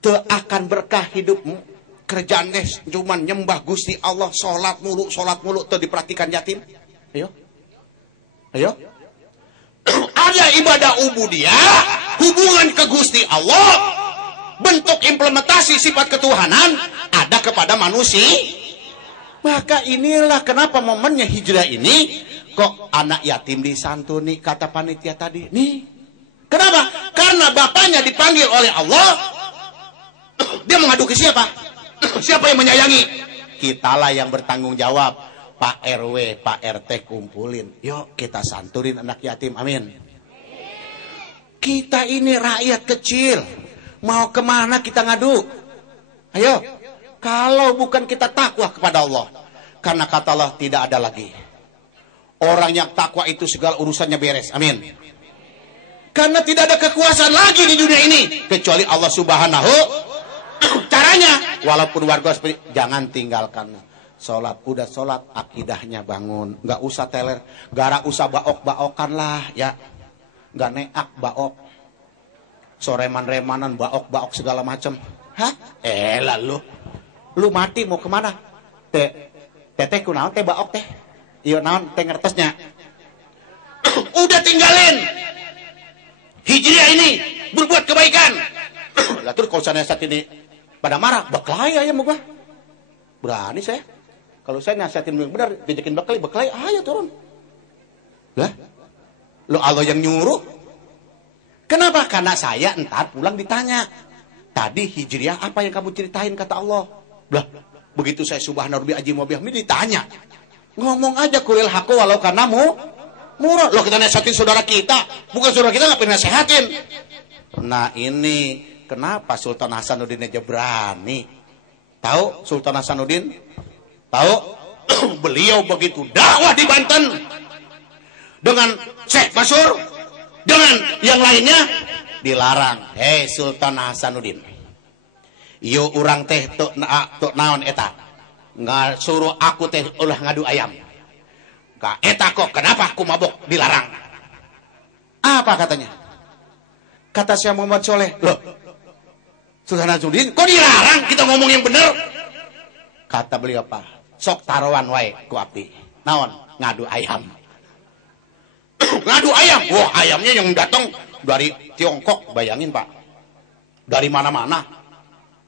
Teu akan berkah hidupmu. Kerjaan des cuman nyembah Gusti Allah, sholat mulu tuh diperhatikan yatim. Ayo. Ada ibadah ubudiyah, hubungan ke Gusti Allah, bentuk implementasi sifat ketuhanan ada kepada manusia. Maka inilah kenapa momennya hijrah ini kok anak yatim disantuni kata panitia tadi. Nih, kenapa? Karena bapaknya dipanggil oleh Allah. Dia mengadu ke siapa? Siapa yang menyayangi? Kitalah yang bertanggung jawab. Pak RW, Pak RT kumpulin. Yuk kita santurin anak yatim. Amin. Kita ini rakyat kecil. Mau kemana kita ngadu? Ayo. Kalau bukan kita takwa kepada Allah. Karena kata Allah tidak ada lagi orang yang takwa itu segala urusannya beres. Amin. Karena tidak ada kekuasaan lagi di dunia ini. Kecuali Allah Subhanahu. Caranya, walaupun warga seperti jangan tinggalkan sholat. Udah sholat, akidahnya bangun. Nggak usah teler, gara usah baok-baokan lah ya. Nggak neak baok. Soreman-remanan baok-baok segala macam. Hah? Lalu lu mati mau kemana? Teteh kunaon teh baok teh. Iya naon teh ngertesnya. Udah tinggalin. Hijriah ini berbuat kebaikan. Lah terus kalau saya saat ini pada marah, baklai aja mau gua. Berani saya. Kalau saya nasihatin benar, dijakin baklai aja turun. Lah, lo Allah yang nyuruh. Kenapa? Karena saya entar pulang ditanya. Tadi hijriah apa yang kamu ceritain kata Allah? Lah, begitu saya subhana rabbi azim wa bihamdi ditanya. Ngomong aja kulil haqqo walau kana murad. Lo kita nasihatin saudara kita, bukan saudara kita enggak pernah nasihatin. Nah, ini kenapa Sultan Hasanuddin aja berani? Tahu Sultan Hasanuddin? Tahu? Beliau begitu dakwah di Banten dengan Syekh Masyur, dengan yang lainnya dilarang. Hei Sultan Hasanuddin, yo urang teh tuk naon eta nggak suruh aku teh ulah ngadu ayam. Ka eta kok kenapa aku mabok dilarang? Apa katanya? Kata Syekh Muhammad Soleh, loh Sultan Hasanuddin kok dilarang? Kita ngomong yang bener. Kata beliau apa? Sok taruhan wae ku abdi. Naon? Ngadu ayam. Ngadu ayam. Wah, ayamnya yang datang dari Tiongkok, bayangin Pak. Dari mana-mana.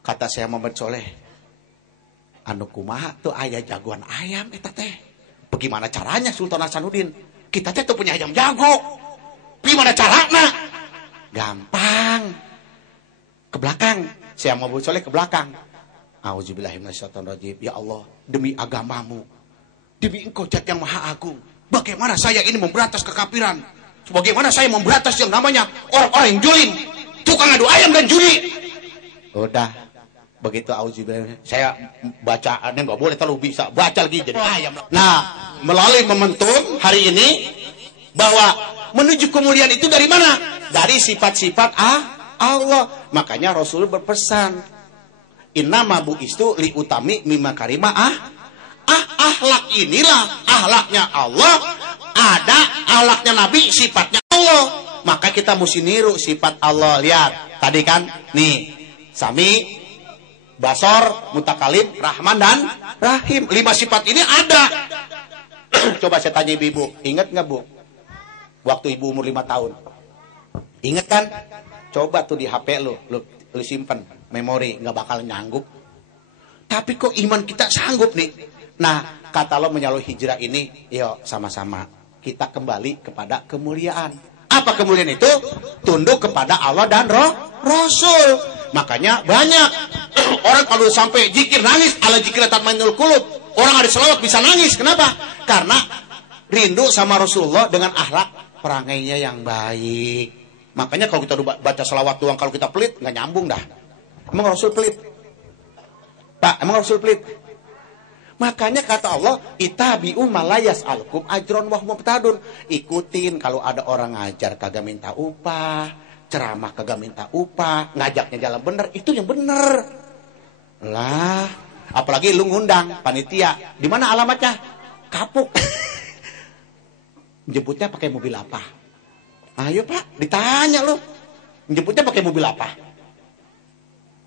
Kata saya Muhammad Soleh, anu kumaha tuh aya jagoan ayam eta teh. Bagaimana caranya Sultan Hasanuddin? Kita teh tuh punya ayam jago. Gimana caranya? Gampang. Ke belakang. Saya Muhammad Soleh ke belakang. Auzubillahiminasyaitonirrajim. Ya Allah, demi agamamu, demi Engkau Zat yang Maha Agung, bagaimana saya ini memberantas kekafiran? Bagaimana saya memberantas yang namanya orang-orang yang julim, tukang adu ayam dan judi? Udah, begitu auzubillah. Saya baca, ini nggak boleh terlalu bisa baca lagi jadi ayam. Nah, melalui momentum hari ini bahwa menuju kemuliaan itu dari mana? Dari sifat-sifat Allah. Makanya Rasul berpesan, innama bu'istu li utami mimma karima akhlak inilah akhlaknya Allah, ada akhlaknya Nabi, sifatnya Allah. Maka kita mesti niru sifat Allah. Lihat tadi kan nih, Sami, Basor, Mutakalim, Rahman dan Rahim. 5 sifat ini ada. Coba saya tanya ibu, ingat nggak Bu? Waktu ibu umur 5 tahun, ingat kan? Coba tuh di HP lu simpen memori, nggak bakal nyanggup. Tapi kok iman kita sanggup nih. Nah, kata Allah menyalur hijrah ini, yuk sama-sama kita kembali kepada kemuliaan. Apa kemuliaan itu? Tunduk kepada Allah dan Rasul. Makanya banyak orang kalau sampai zikir nangis, ala zikir tatmainnul qulub. Orang ada selawat bisa nangis. Kenapa? Karena rindu sama Rasulullah dengan akhlak perangainya yang baik. Makanya kalau kita baca selawat doang, kalau kita pelit nggak nyambung dah. Emang Rasul pelit? Pak, emang Rasul pelit? Makanya kata Allah, itabi'u malayas alkum ajron wah mubtadun. Ikutin kalau ada orang ngajar kagak minta upah, ceramah kagak minta upah, ngajaknya jalan bener, itu yang bener. Lah, apalagi lu ngundang panitia, di mana alamatnya? Kapuk. Jemputnya pakai mobil apa? Ayo Pak, ditanya lo. Jemputnya pakai mobil apa?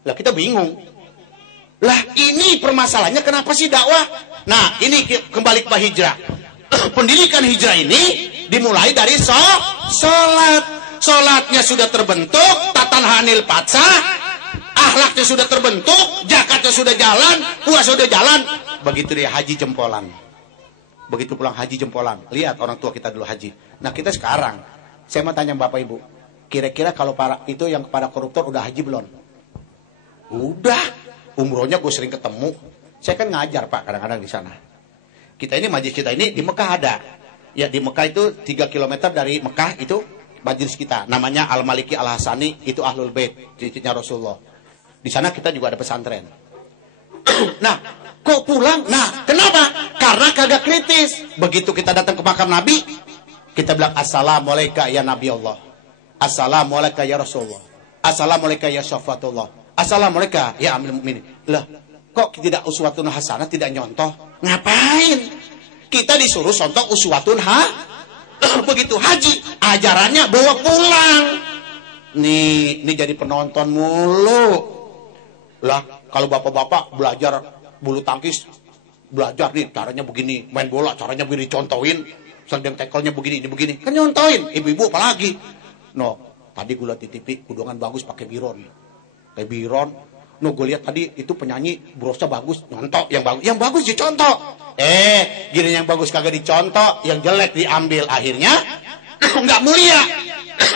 Lah kita bingung. Lah ini permasalahannya kenapa sih dakwah? Nah ini kembali ke hijrah. Pendidikan hijrah ini dimulai dari sholat. Sholatnya sudah terbentuk, tatan hanil patsa, akhlaknya sudah terbentuk, zakatnya sudah jalan, puasa sudah jalan. Begitu dia haji jempolan. Begitu pulang haji jempolan. Lihat orang tua kita dulu haji. Nah kita sekarang, saya mau tanya Bapak Ibu, kira-kira kalau para itu yang para koruptor udah haji belum? Udah, umrohnya gue sering ketemu. Saya kan ngajar Pak kadang-kadang di sana. Kita ini majelis kita ini di Mekah ada. Ya di Mekah itu 3 km dari Mekah itu majelis kita. Namanya Al Maliki Al Hasani, itu Ahlul Bait, cicitnya Rasulullah. Di sana kita juga ada pesantren. Nah, kok pulang? Nah, kenapa? Karena kagak kritis. Begitu kita datang ke makam Nabi, kita bilang assalamualaikum ya Nabi Allah, assalamualaikum ya Rasulullah, assalamualaikum ya syafatullah, assalamualaikum ya amil mukminin. Lah, kok tidak uswatun hasanah, tidak nyontoh? Ngapain? Kita disuruh contoh uswatun begitu haji, ajarannya bawa pulang. Nih jadi penonton mulu. Lah, kalau bapak-bapak belajar bulu tangkis, belajar nih caranya begini, main bola caranya begini, contohin. Sedang tekelnya begini, ini begini. Kan nyontoin. Ibu-ibu apalagi. No, tadi gue liat di TV, kudungan bagus pakai biron. Kayak biron. No, gue lihat tadi itu penyanyi brosnya bagus. Nyontok yang bagus. Yang bagus dicontoh. Gini yang bagus kagak dicontoh. Yang jelek diambil. Akhirnya, nggak mulia.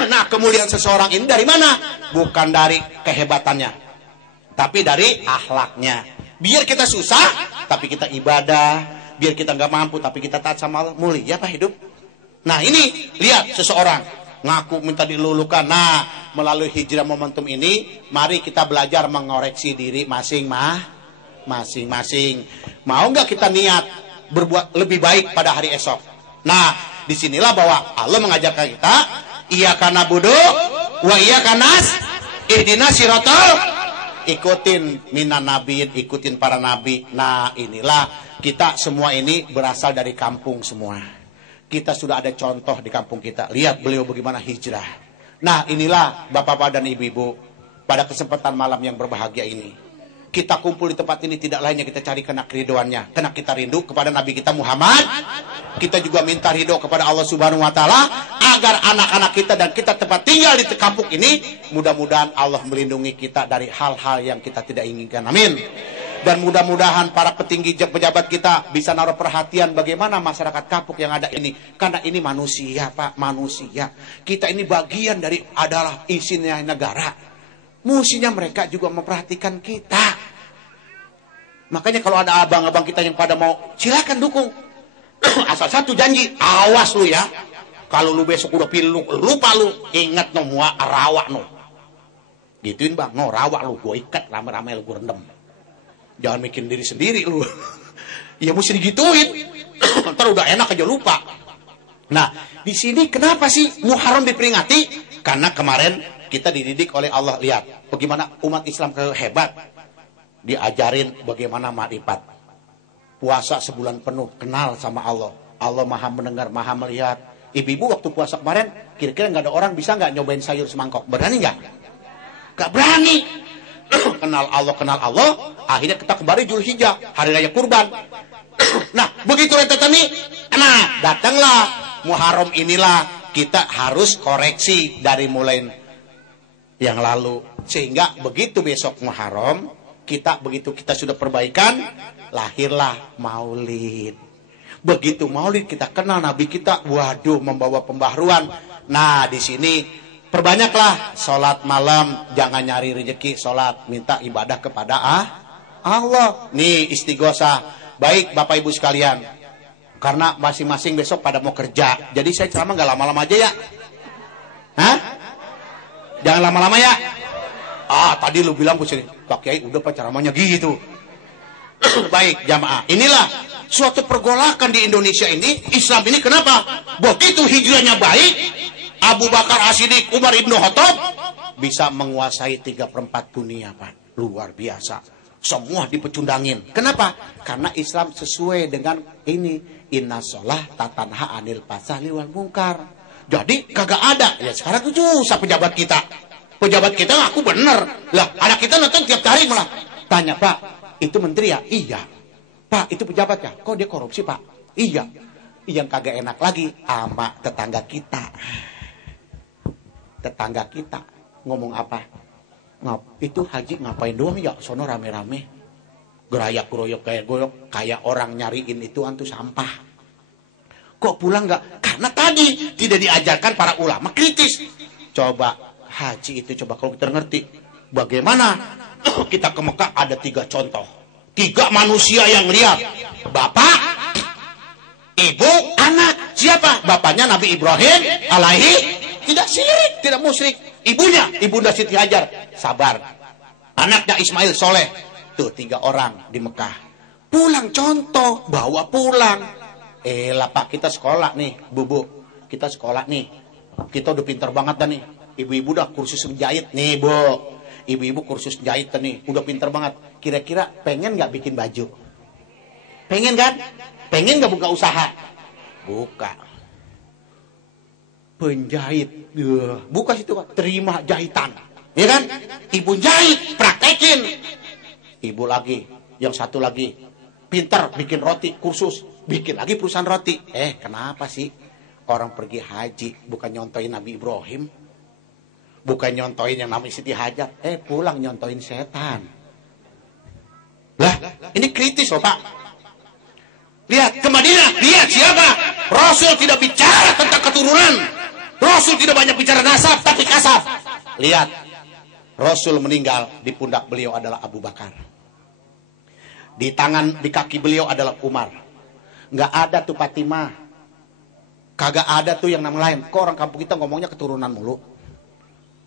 Nah, kemuliaan seseorang ini dari mana? Bukan dari kehebatannya. Tapi dari akhlaknya. Biar kita susah, tapi kita ibadah. Biar kita nggak mampu tapi kita taat sama Allah, mulia Pak hidup. Nah ini lihat seseorang ngaku minta dilulukan. Nah melalui hijrah momentum ini, mari kita belajar mengoreksi diri masing-masing. masing-masing. Mau nggak kita niat berbuat lebih baik pada hari esok? Nah, disinilah bahwa Allah mengajarkan kita, iyyaka na'budu wa iyyaka nasta'in, ihdinas siratal, ikutin minan nabiyin, ikutin para nabi. Nah, inilah kita semua ini berasal dari kampung semua. Kita sudah ada contoh di kampung kita. Lihat beliau bagaimana hijrah. Nah, inilah bapak-bapak dan ibu-ibu, pada kesempatan malam yang berbahagia ini, kita kumpul di tempat ini tidak lainnya kita cari kena keridoannya, karena kita rindu kepada Nabi kita Muhammad. Kita juga minta ridho kepada Allah Subhanahu wa taala agar anak-anak kita dan kita tempat tinggal di kampung ini, mudah-mudahan Allah melindungi kita dari hal-hal yang kita tidak inginkan. Amin. Dan mudah-mudahan para petinggi pejabat kita bisa naruh perhatian bagaimana masyarakat kampung yang ada ini. Karena ini manusia, Pak, manusia. Kita ini bagian dari adalah isinya negara. Mestinya mereka juga memperhatikan kita. Makanya kalau ada abang-abang kita yang pada mau, silakan dukung. Asal satu janji, awas lu ya. Kalau lu besok udah pilih lupa lu, ingat no mua rawa no. Gituin bang, no rawa lu, gue ikat rame-rame lu, gue rendam. Jangan bikin diri sendiri lu. Ya mesti digituin. Ntar udah enak aja lupa. Nah, di sini kenapa sih Muharram diperingati? Karena kemarin kita dididik oleh Allah. Lihat bagaimana umat Islam hebat. Diajarin bagaimana ma'rifat. Puasa sebulan penuh, kenal sama Allah. Allah Maha mendengar, Maha melihat. Ibu-ibu waktu puasa kemarin, kira-kira nggak ada orang bisa nggak nyobain sayur semangkok? Berani nggak? Nggak berani. Kenal Allah, akhirnya kita kembali Zulhijjah, hari raya kurban. Nah, begitu rentetan nih, nah datanglah Muharram, inilah kita harus koreksi dari mulai yang lalu, sehingga begitu besok Muharram, begitu kita sudah perbaikan, lahirlah Maulid. Begitu Maulid kita kenal Nabi kita, waduh, membawa pembaharuan. Nah, di sini perbanyaklah sholat malam, jangan nyari rezeki, sholat, minta ibadah kepada Allah. Nih istighosah. Baik Bapak Ibu sekalian, karena masing-masing besok pada mau kerja, jadi saya ceramah nggak lama-lama aja ya. Hah? Jangan lama-lama ya. Tadi lu bilang Pak Kiai udah Pak ceramahnya gitu. Baik jamaah, inilah suatu pergolakan di Indonesia ini. Islam ini kenapa? Begitu hijrahnya baik, Abu Bakar As-Siddiq, Umar Ibn Khattab bisa menguasai 3/4 dunia, Pak. Luar biasa. Semua dipecundangin. Kenapa? Karena Islam sesuai dengan ini. Inna sholah tatanha anil fasahli wal munkar. Jadi kagak ada. Ya sekarang itu susah pejabat kita. Pejabat kita ngaku bener. Lah anak kita nonton tiap hari malah. Tanya, Pak, itu menteri ya? Iya. Pak, itu pejabat ya? Kok dia korupsi, Pak? Iya. Yang kagak enak lagi sama tetangga kita. Tetangga kita ngomong apa? Itu haji ngapain doang ya? Sono rame-rame, gerayak-geroyok kayak orang nyariin itu antu sampah. Kok pulang nggak? Karena tadi tidak diajarkan para ulama kritis. Coba haji itu, coba kalau kita ngerti bagaimana kita ke Mekah, ada 3 contoh, 3 manusia yang lihat. Bapak, ibu, anak. Siapa? Bapaknya Nabi Ibrahim alaihi tidak syirik, tidak musyrik. Ibunya, Ibunda Siti Hajar, sabar. Anaknya Ismail soleh. Tuh 3 orang di Mekah. Pulang contoh, bawa pulang. Lah Pak, kita sekolah nih, Bu. Kita sekolah nih. Kita udah pintar banget dah nih. Ibu-ibu udah kursus menjahit nih, Bu. Ibu-ibu kursus jahit nih, udah pintar banget. Kira-kira pengen nggak bikin baju? Pengen kan? Pengen nggak buka usaha? Buka. Penjahit, buka situ, terima jahitan, ya kan? Ibu jahit, praktekin. Ibu lagi, yang satu lagi, pintar bikin roti, kursus, bikin lagi perusahaan roti. Kenapa sih orang pergi haji bukan nyontoin Nabi Ibrahim, bukan nyontoin yang namanya Siti Hajar, pulang nyontoin setan. Lah, ini kritis loh Pak. Lihat ke Madinah, lihat siapa? Rasul tidak bicara tentang keturunan. Rasul tidak banyak bicara nasab, tapi kasab. Lihat, Rasul meninggal, di pundak beliau adalah Abu Bakar. Di kaki beliau adalah Umar. Nggak ada tuh Fatimah. Kagak ada tuh yang nama lain. Kok orang kampung kita ngomongnya keturunan mulu?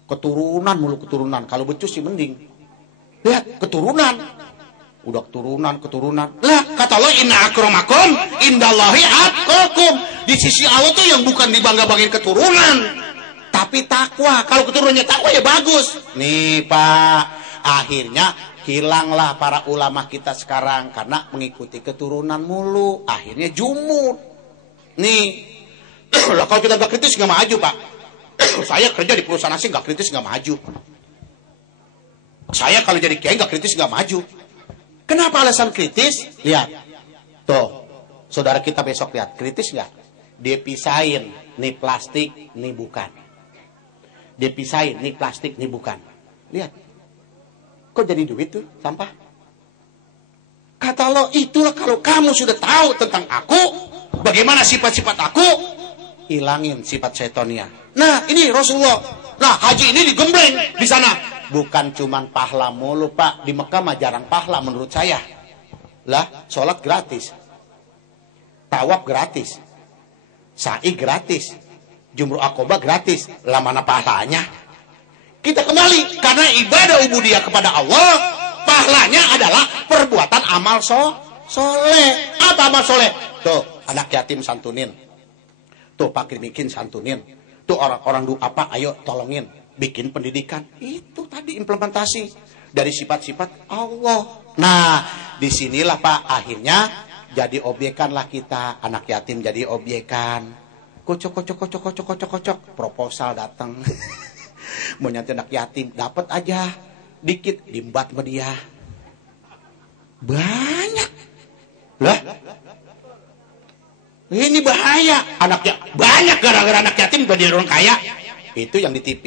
Keturunan mulu, keturunan. Kalau becus sih mending. Lihat, keturunan. Udah keturunan. Lah, kata Allah, inna akramakum indallahi atqakum. Di sisi Allah tuh yang bukan dibangga-banggain keturunan, tapi takwa. Kalau keturunannya takwa ya bagus. Nih Pak, akhirnya hilanglah para ulama kita sekarang karena mengikuti keturunan mulu. Akhirnya jumud. Nih, lah kalau kita nggak kritis nggak maju Pak. Saya kerja di perusahaan asing nggak kritis nggak maju. Saya kalau jadi kiai nggak kritis nggak maju. Kenapa alasan kritis? Lihat, tuh, saudara kita besok lihat, kritis nggak? Dia pisahin, nih plastik, nih bukan. Dia pisahin, nih plastik, nih bukan. Lihat, kok jadi duit tuh, sampah? Kata Allah, itulah kalau kamu sudah tahu tentang aku, bagaimana sifat-sifat aku, hilangin sifat setonnya. Nah, ini Rasulullah. Nah, haji ini digembleng di sana. Bukan cuman pahala mulu Pak. Di Mekah mah jarang pahala menurut saya. Lah, sholat gratis. Tawaf gratis. Sa'i gratis. Jumroh Aqobah gratis. Lah mana pahalanya? Kita kembali. Karena ibadah ubudiyah kepada Allah, pahalanya adalah perbuatan amal soleh. Apa amal soleh? Tuh, anak yatim santunin. Tuh, fakir miskin santunin. Tuh, orang-orang doa apa? Ayo tolongin. Bikin pendidikan, itu tadi implementasi dari sifat-sifat Allah. Nah, disinilah Pak akhirnya jadi obyekan lah kita, anak yatim jadi obyekan. Kocok, proposal datang, mau nyantai anak yatim, dapat aja, dikit diembat sama dia, banyak, lah, ini bahaya, anaknya banyak gara-gara anak yatim jadi orang kaya, itu yang di TV.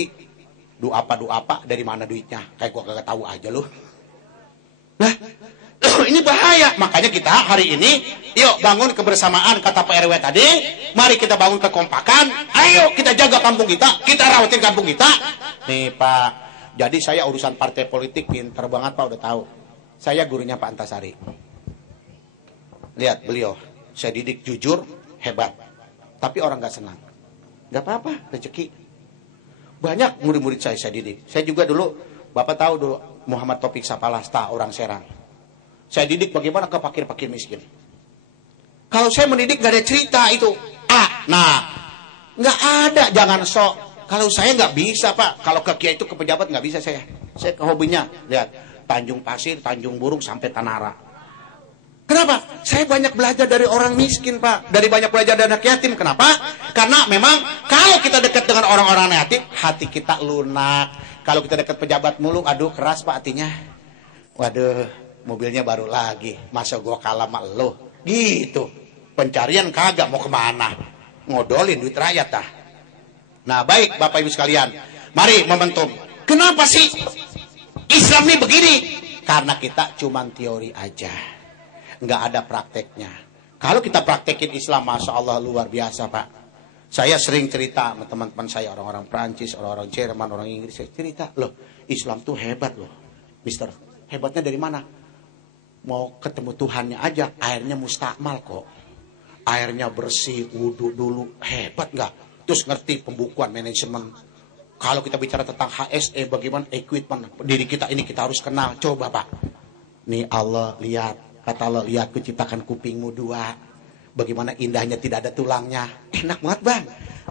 Doa apa dari mana duitnya? Kayak gua kagak tahu aja loh. Nah, ini bahaya. Makanya kita hari ini, yuk bangun kebersamaan kata Pak RW tadi. Mari kita bangun kekompakan. Ayo kita jaga kampung kita rawatin kampung kita. Nih Pak, jadi saya urusan partai politik pinter banget Pak, udah tahu. Saya gurunya Pak Antasari. Lihat beliau, saya didik jujur, hebat. Tapi orang gak senang. Gak apa-apa, rezeki. Banyak murid-murid saya didik. Saya juga dulu, Bapak tahu dulu, Muhammad Taufik Sapalasta, orang Serang. Saya didik bagaimana ke fakir-fakir miskin. Kalau saya mendidik gak ada cerita itu. Gak ada, jangan sok. Kalau saya gak bisa Pak. Kalau ke kiai itu ke pejabat gak bisa saya. Saya ke hobinya. Lihat, Tanjung Pasir, Tanjung Burung, sampai Tanara. Kenapa? Saya banyak belajar dari orang miskin Pak. Dari banyak belajar dari anak yatim. Kenapa? Karena memang kalau kita dekat dengan orang-orang yatim, hati kita lunak. Kalau kita dekat pejabat mulu, aduh keras Pak hatinya. Waduh, mobilnya baru lagi. Masa gua kalah sama lo? Gitu. Pencarian kagak mau kemana. Ngodolin duit rakyat dah. Nah baik Bapak Ibu sekalian. Mari momentum. Kenapa sih Islam ini begini? Karena kita cuman teori aja. Nggak ada prakteknya. Kalau kita praktekin Islam, Masya Allah luar biasa Pak. Saya sering cerita sama teman-teman saya, orang-orang Prancis, orang-orang Jerman, orang Inggris. Saya cerita, loh Islam tuh hebat loh. Mister, hebatnya dari mana? Mau ketemu Tuhannya aja, airnya mustakmal kok. Airnya bersih, wudhu dulu. Hebat nggak? Terus ngerti pembukuan manajemen. Kalau kita bicara tentang HSE, bagaimana equipment diri kita ini kita harus kenal. Coba Pak. Nih Allah lihat. Kata Allah, lihat kuciptakan kupingmu dua. Bagaimana indahnya tidak ada tulangnya. Enak banget Bang.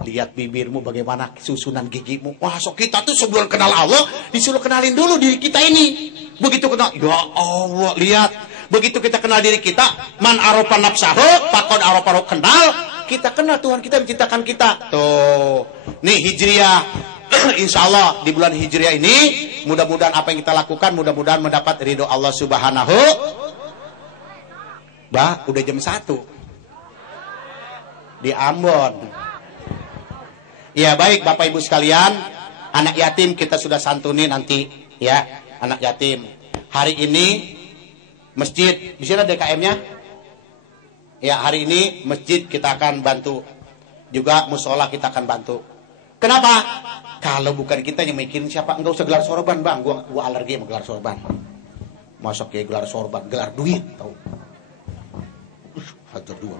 Lihat bibirmu bagaimana susunan gigimu. Wah so kita tuh sebelum kenal Allah, disuruh kenalin dulu diri kita ini. Begitu kenal, ya Allah lihat. Begitu kita kenal diri kita, man arofa nafsahu, pakon arofa kenal. Kita kenal Tuhan kita menciptakan kita. Tuh, nih Hijriah. Insya Allah di bulan Hijriah ini, mudah-mudahan apa yang kita lakukan, mudah-mudahan mendapat ridho Allah Subhanahu. Bah, udah jam 1 di Ambon. Ya baik Bapak Ibu sekalian, anak yatim kita sudah santuni nanti ya, anak yatim. Hari ini masjid, di sini ada DKM-nya. Ya hari ini masjid kita akan bantu, juga musola kita akan bantu. Kenapa? Kalau bukan kita yang mikirin siapa, enggak usah gelar sorban Bang, gua alergi sama gelar sorban. Masa kayak gelar sorban, gelar duit tau. Hajar dua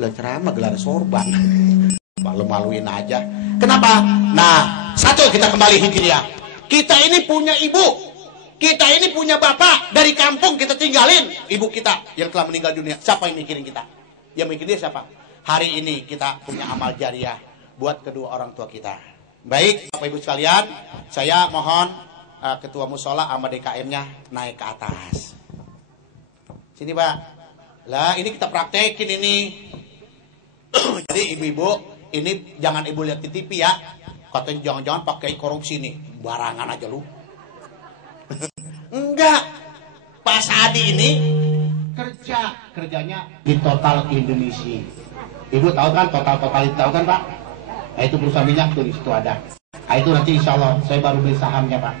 gelar ceramah, gelar sorban. Malu-maluin aja. Kenapa? Nah, satu kita kembali Hijriah. Kita ini punya ibu. Kita ini punya bapak dari kampung, kita tinggalin ibu kita yang telah meninggal dunia. Siapa yang mikirin kita? Yang mikirin dia siapa? Hari ini kita punya amal jariah buat kedua orang tua kita. Baik, Bapak Ibu sekalian, saya mohon ketua musola sama DKM-nya naik ke atas. Sini, Pak. Lah, ini kita praktekin ini. Jadi ibu-ibu, ini jangan ibu lihat di TV ya. Katanya jangan-jangan pakai korupsi nih. Barangan aja lu. Enggak. Pak Sadi ini kerjanya di Total Indonesia. Ibu tahu kan Total itu tahu kan, Pak? Nah, itu perusahaan minyak tuh di situ ada. Nah, itu nanti insya Allah saya baru beli sahamnya, Pak.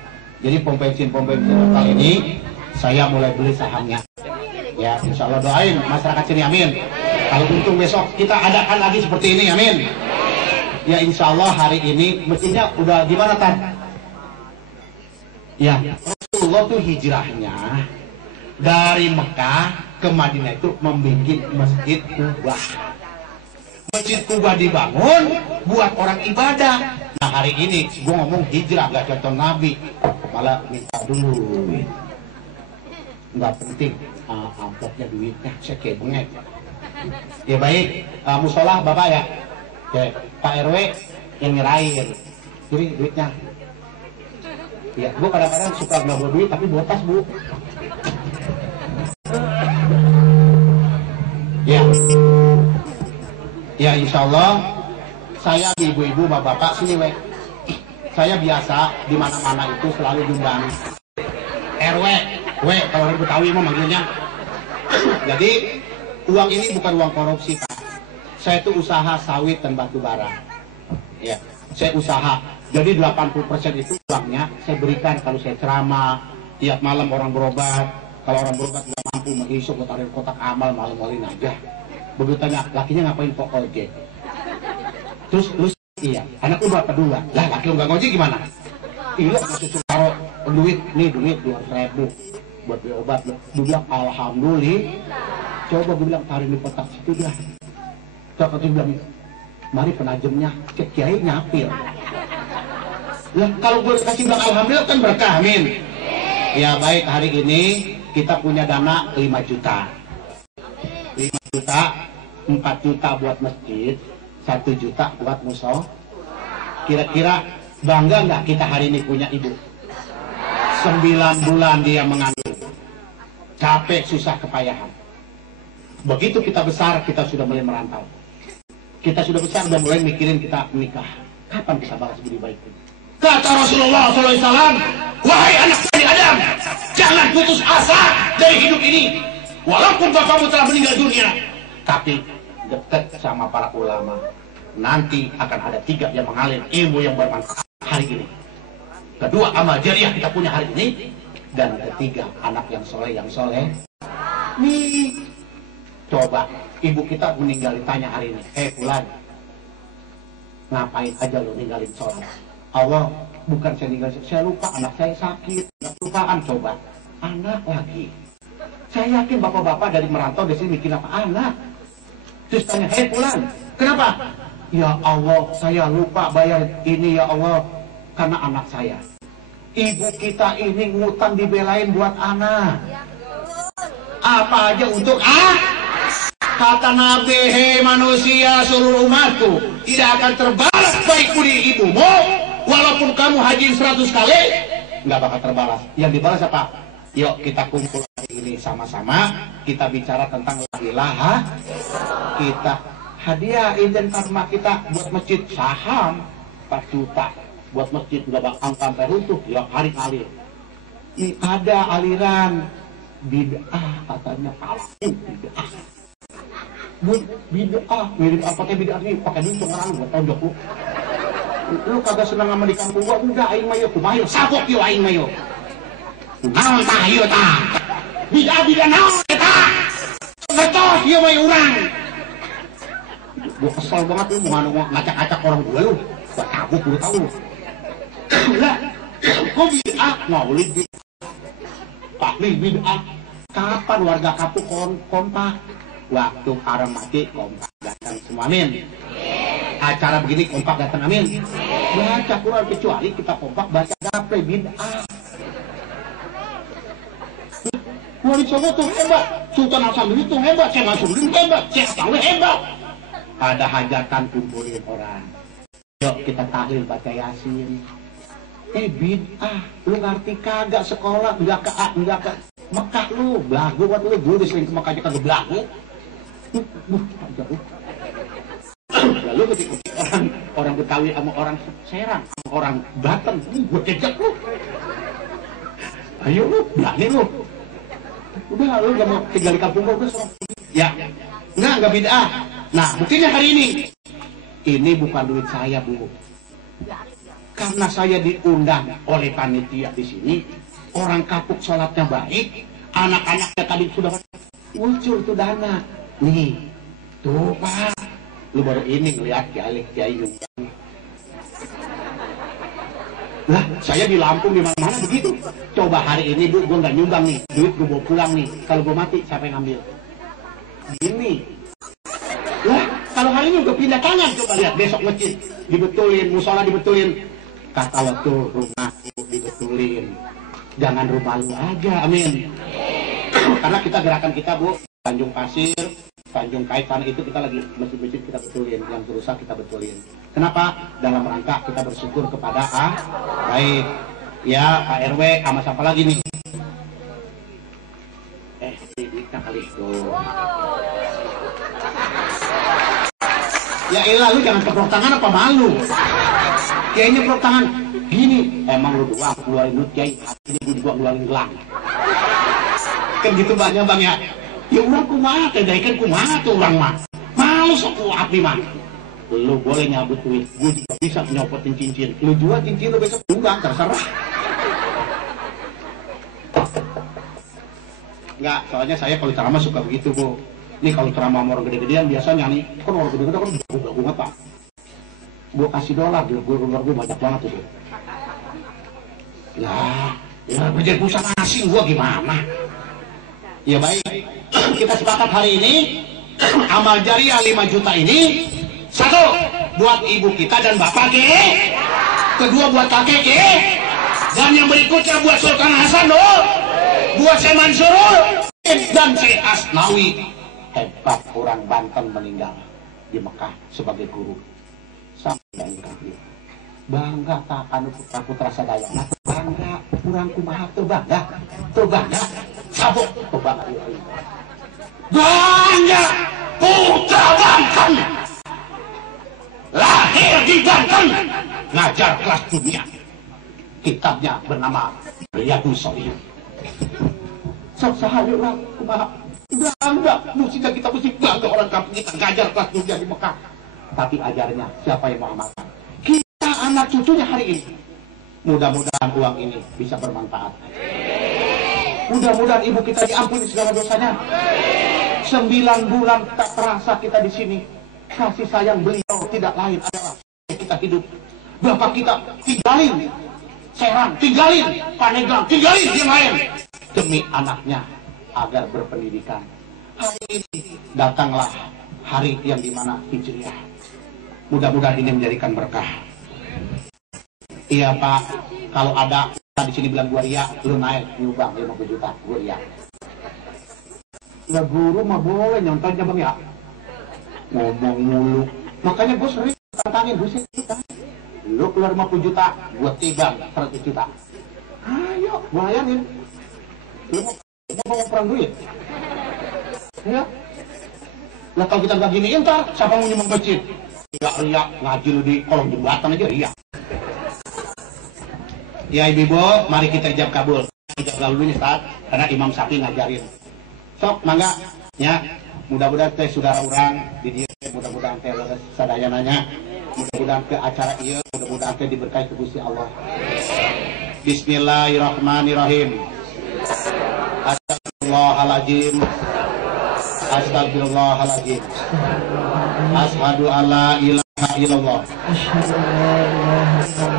Jadi pom bensin Total ini saya mulai beli sahamnya. Ya, insya Allah doain masyarakat sini, amin. Kalau untung besok kita adakan lagi seperti ini, amin. Ya, insya Allah hari ini mesinnya udah gimana, Tan? Ya, Rasulullah tuh hijrahnya dari Mekah ke Madinah itu membuat masjid Kubah. Masjid Kubah dibangun buat orang ibadah. Nah, hari ini gue ngomong hijrah gak contoh Nabi, malah minta duit. Nggak penting amplopnya duitnya, saya kayak bengek. Ya baik, musola Bapak ya. Oke, Pak RW yang nyerahin. Jadi duitnya. Ya, Bu kadang-kadang suka nggak bawa duit tapi bawa tas, Bu. Ya. Ya, insya Allah saya ibu-ibu, bapak-bapak sini, we. Saya biasa di mana-mana itu selalu diundang RW, kalau orang Betawi mau manggilnya. Jadi uang ini bukan uang korupsi, Pak. Saya itu usaha sawit dan batu bara. Ya, saya usaha. Jadi 80% itu uangnya saya berikan kalau saya ceramah, tiap malam orang berobat. Kalau orang berobat nggak mampu menghisap, taruh kotak amal, malu-maluin aja. Begitu tanya, lakinya ngapain kok ojek? Terus iya, anak lu berapa dua? Lah, laki lu nggak ngojek gimana? Iya, susu taruh duit 200.000 buat beli obat. Dia bilang, alhamdulillah. Coba gue bilang, taruh di kotak situ dah. Coba dia bilang, mari penajamnya, cek kiai nyapir. Lah, kalau gue kasih bilang alhamdulillah kan berkah, amin. Ya baik, hari ini kita punya dana 5 juta. 5 juta, 4 juta buat masjid, 1 juta buat musola. Kira-kira bangga nggak kita hari ini punya ibu? 9 bulan dia mengandung, capek, susah, kepayahan. Begitu kita besar, kita sudah mulai merantau. Kita sudah besar, sudah mulai mikirin kita menikah. Kapan bisa balas budi baik ini? Kata Rasulullah SAW, wahai anak Bani Adam, jangan putus asa dari hidup ini. Walaupun bapakmu telah meninggal dunia, tapi dekat sama para ulama. Nanti akan ada 3 yang mengalir ilmu yang bermanfaat hari ini. Kedua, amal jariah kita punya hari ini. Dan ketiga, anak yang soleh. Nih, coba ibu kita meninggal ditanya hari ini, Fulan, ngapain aja lo ninggalin sholat? Allah, bukan saya ninggalin, saya lupa anak saya sakit, nggak lupaan. Coba anak lagi. Saya yakin bapak-bapak dari merantau di sini mikir apa anak. Terus tanya, Fulan, kenapa? Ya Allah, saya lupa bayar ini ya Allah, karena anak saya. Ibu kita ini ngutang dibelain buat anak. Apa aja untuk kata Nabi, hei manusia seluruh umatku, tidak akan terbalas baik budi ibumu, walaupun kamu haji 100 kali, nggak bakal terbalas. Yang dibalas apa? Yuk kita kumpul hari ini sama-sama, kita bicara tentang la ilaha. Kita hadiah izin karma kita buat masjid saham 4 juta. Buat masjid udah bakal sampai runtuh, ya hari alir. Ini ada aliran bid'ah katanya, bid'ah. Bid'ah, mirip apa kayak bid'ah ini, pakai duit orang buat tonjok lu. Lu kagak senang sama di kampung gua, enggak aing mayo kumayo, sabok yo aing mayo. Naon tah ieu tah? Bid'ah naon eta? Betos ieu mah urang. Gua kesel banget lu mau ngacak-acak orang gua lu. Gua tabuk lu tahu lu. Lah, kok bid'ah maulid bid'ah? Tahlil bid'ah. Kapan warga kampung kompak? Waktu haram mati kompak datang semua, amin. Acara begini kompak datang, amin. Baca Quran kecuali kita kompak baca gaple bid'ah. Wali Songo tuh hebat, Sultan Hasanuddin tuh hebat, Syekh Nasruddin hebat, Syekh Atawi hebat. Ada hajatan kumpulin orang. Yuk kita tahlil baca Yasin. Bid'ah, lu ngerti kagak sekolah enggak ke Mekah lu, belagu buat lu dulu sering ke Mekah aja kagak belagu. Lalu ketika orang Betawi sama orang Serang, sama orang Banten, gue cecek lu. Ayo lu, berani lu. Udah lu gak mau tinggal di kampung gue soal. Ya, enggak bid'ah. Nah, buktinya hari ini bukan duit saya, Bu. Karena saya diundang oleh panitia di sini, orang kapuk sholatnya baik, anak-anaknya tadi sudah muncul tuh dana. Nih, tuh Pak, lu baru ini ngeliat Kiai nyumbang. Lah, saya di Lampung di mana-mana begitu. Coba hari ini Bu, gue nggak nyumbang nih, duit gue bawa pulang nih. Kalau gue mati, siapa yang ngambil? Gini. Lah, kalau hari ini gue pindah tangan, coba lihat besok masjid dibetulin, musola dibetulin. Kata lo tuh rumahku dibetulin, jangan rumah lu aja, amin. Karena kita gerakan kita Bu, Tanjung Pasir, Tanjung Kaitan itu kita lagi masjid-masjid kita betulin, yang rusak kita betulin. Kenapa? Dalam rangka kita bersyukur kepada baik, ya RW sama siapa lagi nih? Kita kali itu. Ya elah lu jangan tepuk tangan apa malu? Kayaknya tepuk tangan gini, emang lu doang keluarin duit Kiai, hatinya gue juga keluarin gelang. Kan gitu banyak Bang ya. Ya orang kumaha, tedaikan kumaha tuh orang mah. Malu sok api mah. Lu boleh nyabut duit, gue juga bisa nyopotin cincin. Lu jual cincin lu besok juga terserah. Enggak, soalnya saya kalau ceramah suka begitu Bu. Nih kalau ceramah sama orang gede-gedean biasanya nih, kan orang gede-gede kan jago-jago Pak. Gue kasih dolar, gue banyak banget tuh. Ya berjadi pusat asing gue gimana? Ya baik, kita sepakat hari ini amal jariah 5 juta ini, 1 buat ibu kita dan bapak ke, kedua buat kakek ke, dan yang berikutnya buat Sultan Hasan buat Syekh Mansur dan Syekh Asnawi. Hebat orang Banten meninggal di Mekah sebagai guru. Sampai kafir. Bangga tak anu putra-putra sadaya. Nah, bangga kurang kumaha tuh bangga. Sabuk tuh bangga. Bangga putra Banten. Lahir di Banten. Ngajar kelas dunia. Kitabnya bernama Riyadhus Shalihin. Sok sahayu lah kumaha. Bangga, musika kita mesti bangga orang kampung kita ngajar kelas dunia di Mekah. Tapi ajarnya siapa yang mau amalkan? Kita anak cucunya hari ini. Mudah-mudahan uang ini bisa bermanfaat. Mudah-mudahan ibu kita diampuni segala dosanya. 9 bulan tak terasa kita di sini. Kasih sayang beliau tidak lain adalah kita hidup. Bapak kita tinggalin Serang, tinggalin Paneglang, tinggalin yang lain demi anaknya agar berpendidikan. Hari ini datanglah hari yang dimana Hijriah. Mudah-mudahan ini menjadikan berkah. Iya Pak, kalau ada di sini bilang gua ria, lu naik nyumbang 50 juta, gua ria. Nah guru mah boleh nyontonnya Bang ya. Ngomong mulu. Makanya gue sering tantangin gue sih. Lu keluar 50 juta, gua timbang 100 juta. Ayo, gua layanin. Lu mau perang duit? Ya. Lah kalau kita nggak gini, ntar siapa mau nyumbang masjid? Riak, ngaji lu di kolong jembatan aja riak. Ya ibu-ibu, mari kita ijab kabul. Ijab kabul ini Ustaz, karena Imam Syafi'i ngajarin. Sok, mangga, ya. Mudah-mudahan teh saudara orang di dia, mudah-mudahan teh sadayananya, mudah-mudahan ke acara iya, mudah-mudahan teh diberkahi Gusti Allah. Bismillahirrahmanirrahim. Astagfirullahaladzim. Astagfirullahaladzim. Ashadu alla ilaha illallah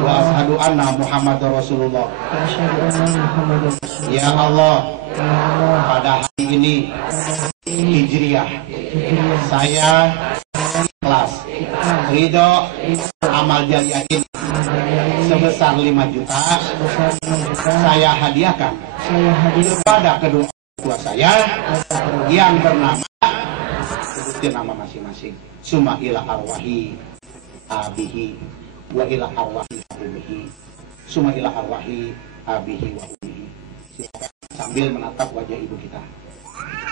wa ashadu anna Muhammadar Rasulullah. Ya Allah, pada hari ini Hijriah saya ikhlas ridho amal jariah ini sebesar 5 juta saya hadiahkan kepada kedua tua saya yang bernama, sebutin nama masing-masing. Summa ila arwahi abihi wa ila arwahi ummihi. Summa ila arwahi abihi wa ummihi. Sambil menatap wajah ibu kita.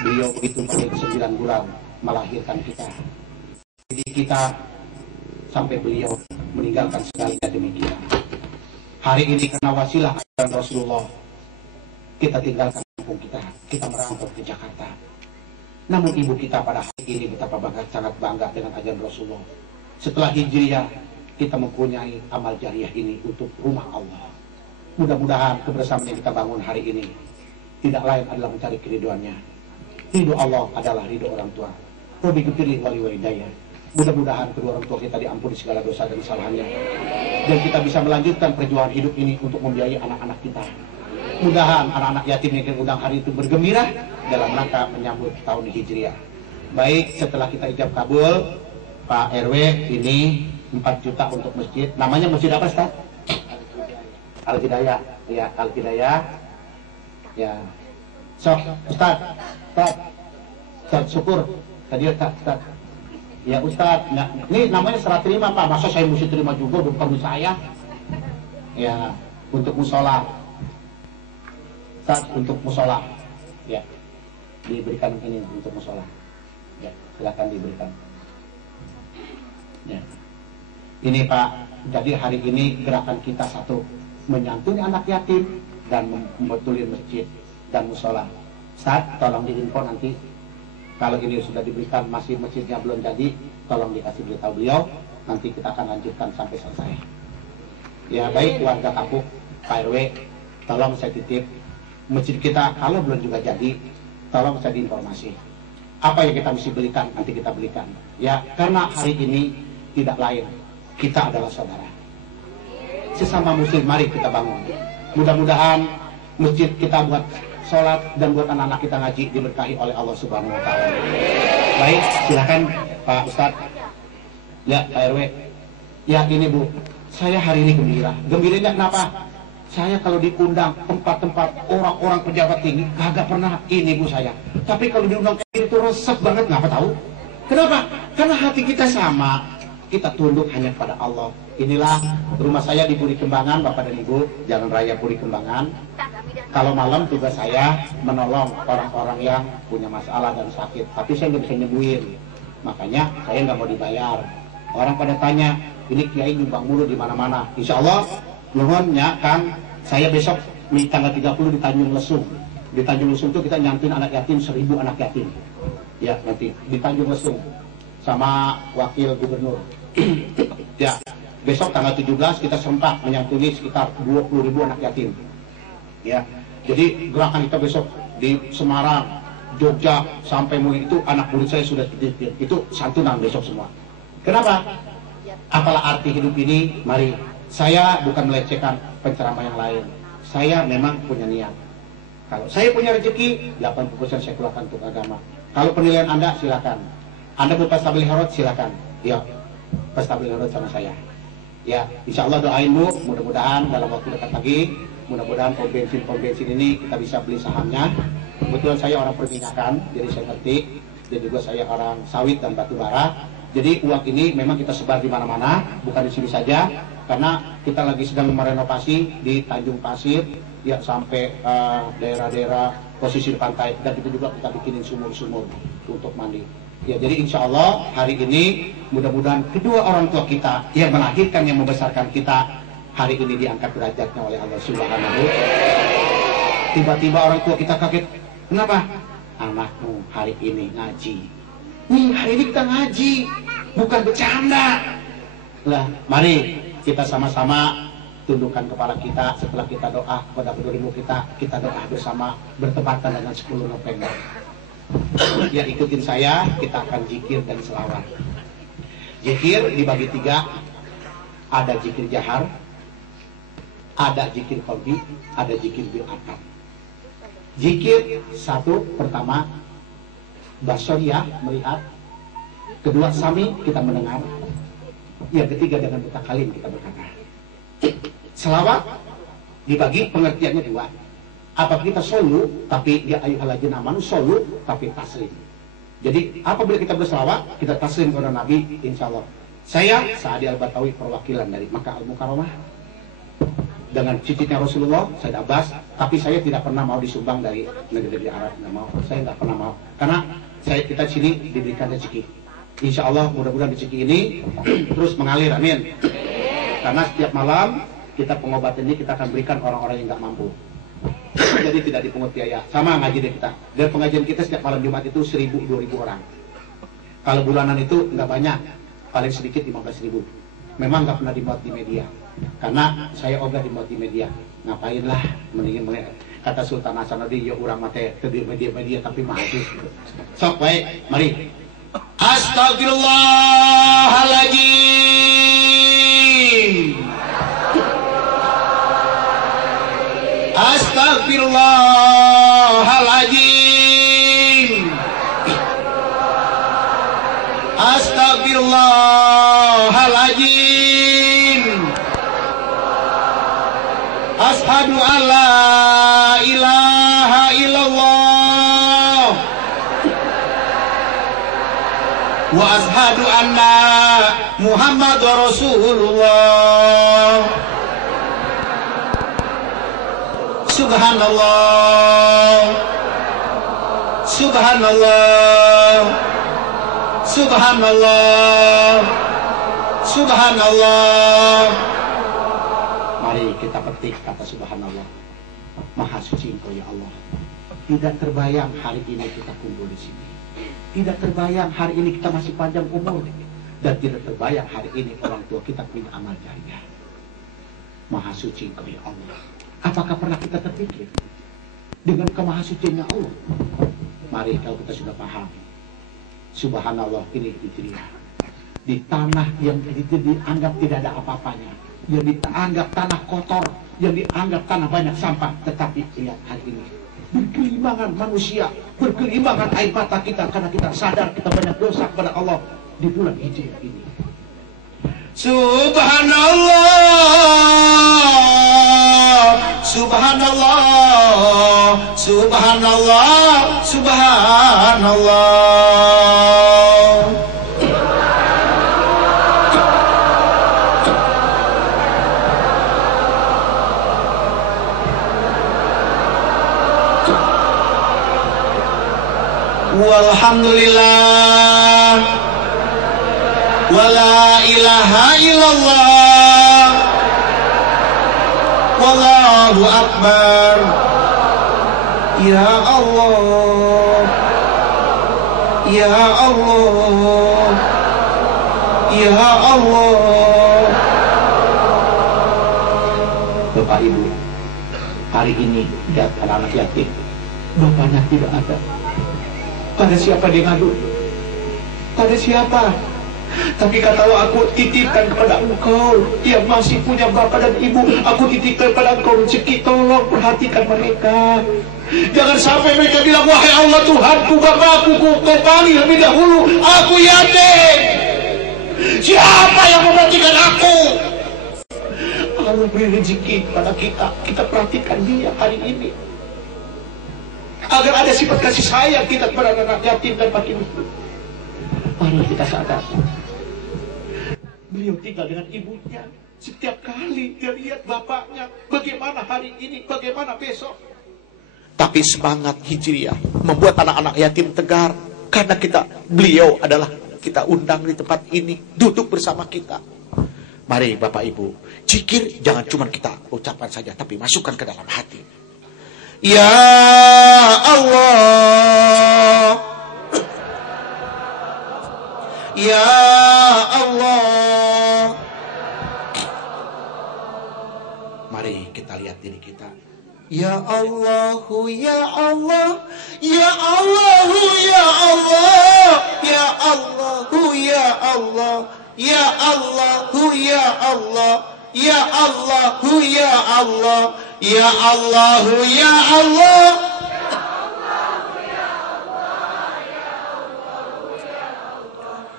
Beliau begitu pada 9 bulan melahirkan kita. Jadi kita sampai beliau meninggalkan segalanya demi kita. Hari ini karena wasilah ajaran Rasulullah, kita tinggalkan kampung kita merantau ke Jakarta. Namun ibu kita pada hari ini betapa sangat bangga dengan ajaran Rasulullah. Setelah Hijriah, kita mempunyai amal jariah ini untuk rumah Allah. Mudah-mudahan kebersamaan yang kita bangun hari ini tidak lain adalah mencari keriduannya. Ridho Allah adalah ridho orang tua. Rabbi ghfirli wa li walidayya. Mudah-mudahan kedua orang tua kita diampuni segala dosa dan kesalahannya, dan kita bisa melanjutkan perjuangan hidup ini untuk membiayai anak-anak kita. Mudahan anak-anak yatim yang kita undang hari itu bergembira dalam rangka menyambut tahun Hijriah. Baik, setelah kita ijab kabul, Pak RW ini 4 juta untuk masjid. Namanya masjid apa, Ustaz? Al-Hidayah. Ya, Al-Hidayah. Ya. Sok, Ustaz. Ustaz syukur. Tadi Ustaz. Ya Ustaz, nah, ini namanya serah terima Pak. Masa saya mesti terima juga, bukan saya. Ya, untuk musola. Ustaz, untuk musola. Ya, diberikan ini untuk musola. Ya, silakan diberikan. Ya. Ini Pak, jadi hari ini gerakan kita satu, menyantuni anak yatim dan membetulin masjid dan musola. Ustaz, tolong diinfo nanti. Kalau ini sudah diberikan, masih masjidnya belum jadi, tolong dikasih beritahu beliau. Nanti kita akan lanjutkan sampai selesai. Ya baik, warga Kapuk, Pak RW, tolong saya titip masjid kita kalau belum juga jadi, tolong saya diinformasi. Apa yang kita mesti belikan, nanti kita belikan. Ya, karena hari ini tidak lain, kita adalah saudara. Sesama muslim, mari kita bangun. Mudah-mudahan masjid kita buat sholat dan buat anak-anak kita ngaji diberkahi oleh Allah Subhanahu wa Ta'ala. Baik, silakan Pak Ustadz. Ya, Pak RW. Ya, ini Bu, saya hari ini gembira. Gembiranya kenapa? Saya kalau diundang tempat-tempat orang-orang pejabat tinggi kagak pernah ini Bu saya. Tapi kalau diundang itu resep banget, ngapa tahu? Kenapa? Karena hati kita sama. Kita tunduk hanya pada Allah. Inilah rumah saya di Puri Kembangan, Bapak dan Ibu, Jalan Raya Puri Kembangan. Kalau malam tugas saya menolong orang-orang yang punya masalah dan sakit, tapi saya nggak bisa nyembuhin. Makanya saya nggak mau dibayar. Orang pada tanya, ini Kiai nyumbang mulu di mana-mana. Insya Allah, nuhunnya Kang, saya besok di tanggal 30 di Tanjung Lesung. Di Tanjung Lesung itu kita nyantuin anak yatim 1000 anak yatim. Ya nanti di Tanjung Lesung sama Wakil Gubernur. Ya, besok tanggal 17 kita serempak menyantuni sekitar 20.000 anak yatim. Ya, jadi gerakan kita besok di Semarang, Jogja sampai Mui itu anak murid saya sudah titipin. Itu santunan besok semua. Kenapa? Apalah arti hidup ini? Mari, saya bukan melecehkan penceramah yang lain. Saya memang punya niat. Kalau saya punya rezeki, 80% saya keluarkan untuk agama. Kalau penilaian Anda, silakan. Anda buat Stabil Herod, silakan. Ya, Stabil Herod sama saya. Ya, insya Allah doain Bu, mudah-mudahan dalam waktu dekat lagi, mudah-mudahan pom bensin ini kita bisa beli sahamnya. Kebetulan saya orang perminyakan, jadi saya ngerti. Dan juga saya orang sawit dan batu bara. Jadi uang ini memang kita sebar di mana-mana, bukan di sini saja. Karena kita lagi sedang merenovasi di Tanjung Pasir, ya sampai daerah-daerah posisi di pantai. Dan itu juga kita bikinin sumur-sumur untuk mandi. Ya, jadi insya Allah hari ini mudah-mudahan kedua orang tua kita yang melahirkan, yang membesarkan kita, hari ini diangkat derajatnya oleh Allah Subhanahu. Tiba-tiba orang tua kita kaget. Kenapa? Anakmu hari ini ngaji. Nih, hari ini kita ngaji, bukan bercanda. Lah, mari kita sama-sama tundukkan kepala kita setelah kita doa kepada kedua ibu kita doa bersama bertepatan dengan 10 November. Ya, ikutin saya, kita akan zikir dan selawat. Zikir dibagi 3. Ada zikir jahar, ada zikir qalbi, ada zikir bil akad. Zikir 1 pertama basariyah, melihat. Kedua sami, kita mendengar. Yang ketiga dengan mutakalim, kita berkata. Selawat dibagi pengertiannya 2. Apa kita solu, tapi ya ayyuhalladzina amanu solu, tapi taslim. Jadi apabila kita berselawat, kita taslim kepada Nabi, insya Allah. Saya Saadi Al-Batawi, perwakilan dari Makkah Al-Mukarramah, dengan cicitnya Rasulullah, Said Abbas, tapi saya tidak pernah mau disumbang dari negeri Arab, nggak mau. Saya nggak pernah mau, karena kita sini diberikan rezeki. Insya Allah mudah-mudahan rezeki ini terus mengalir, amin. Karena setiap malam kita pengobatan ini kita akan berikan orang-orang yang nggak mampu. Jadi tidak dipungut biaya. Sama ngaji deh kita. Dan pengajian kita setiap malam Jumat itu 1.000-2.000 orang. Kalau bulanan itu nggak banyak, paling sedikit 15.000. Memang nggak pernah dimuat di media. Karena saya ogah dimuat di media. Ngapain lah, mendingin kata Sultan Hasanuddin, ya orang mate ke media-media tapi maju. Sok baik, mari. Astagfirullahaladzim. Astagfirullahaladzim. Astagfirullahaladzim. Ashhadu an la ilaha illallah wa ashhadu anna Muhammadar Rasulullah. Subhanallah, Subhanallah, Subhanallah, Subhanallah. Mari kita petik kata Subhanallah. Maha suci Engkau ya Allah. Tidak terbayang hari ini kita kumpul di sini. Tidak terbayang hari ini kita masih panjang umur. Dan tidak terbayang hari ini orang tua kita punya amal jariah. Maha suci Engkau ya Allah. Apakah pernah kita terpikir dengan kemahasuciannya Allah? Mari kalau kita sudah paham, Subhanallah ini fitriyah. Di tanah yang dianggap tidak ada apa-apanya, yang dianggap tanah kotor, yang dianggap tanah banyak sampah, tetapi lihat hari ini berkelimbangan manusia, berkelimbangan air mata kita karena kita sadar kita banyak dosa kepada Allah di bulan Hijriah ini. Subhanallah, Subhanallah, Subhanallah, Subhanallah. Walhamdulillah, wala ilaha illallah, wallahu akbar. Ya Allah, ya Allah, ya Allah. Bapak Ibu, hari ini lihat anak yatim, bapaknya tidak ada. Pada siapa dia ngadu? Pada siapa? Tapi kata Allah, aku titipkan kepada engkau yang masih punya bapak dan ibu. Aku titipkan kepada engkau rezeki. Tolong perhatikan mereka. Jangan sampai mereka bilang, wahai Allah Tuhanku, bapakku kau panggil lebih dahulu. Aku yatim. Siapa yang memperhatikan aku? Allah beri rezeki kepada kita. Kita perhatikan dia hari ini. Agar ada sifat kasih sayang kita kepada anak yatim dan fakir. Mari kita sadar. Beliau tinggal dengan ibunya. Setiap kali dia lihat bapaknya, bagaimana hari ini, bagaimana besok. Tapi semangat Hijriah membuat anak-anak yatim tegar. Karena beliau adalah kita undang di tempat ini, duduk bersama kita. Mari Bapak Ibu, zikir jangan cuma kita ucapkan saja, tapi masukkan ke dalam hati. Ya Allah, Ya Allah. Mari kita lihat diri kita. Ya Allahu, Ya Allah, Ya Allahu, Ya Allah, Ya Allahu, Ya Allah, Ya Allahu, Ya Allah, Ya Allahu, Ya Allah, Ya Allahu, Ya Allah.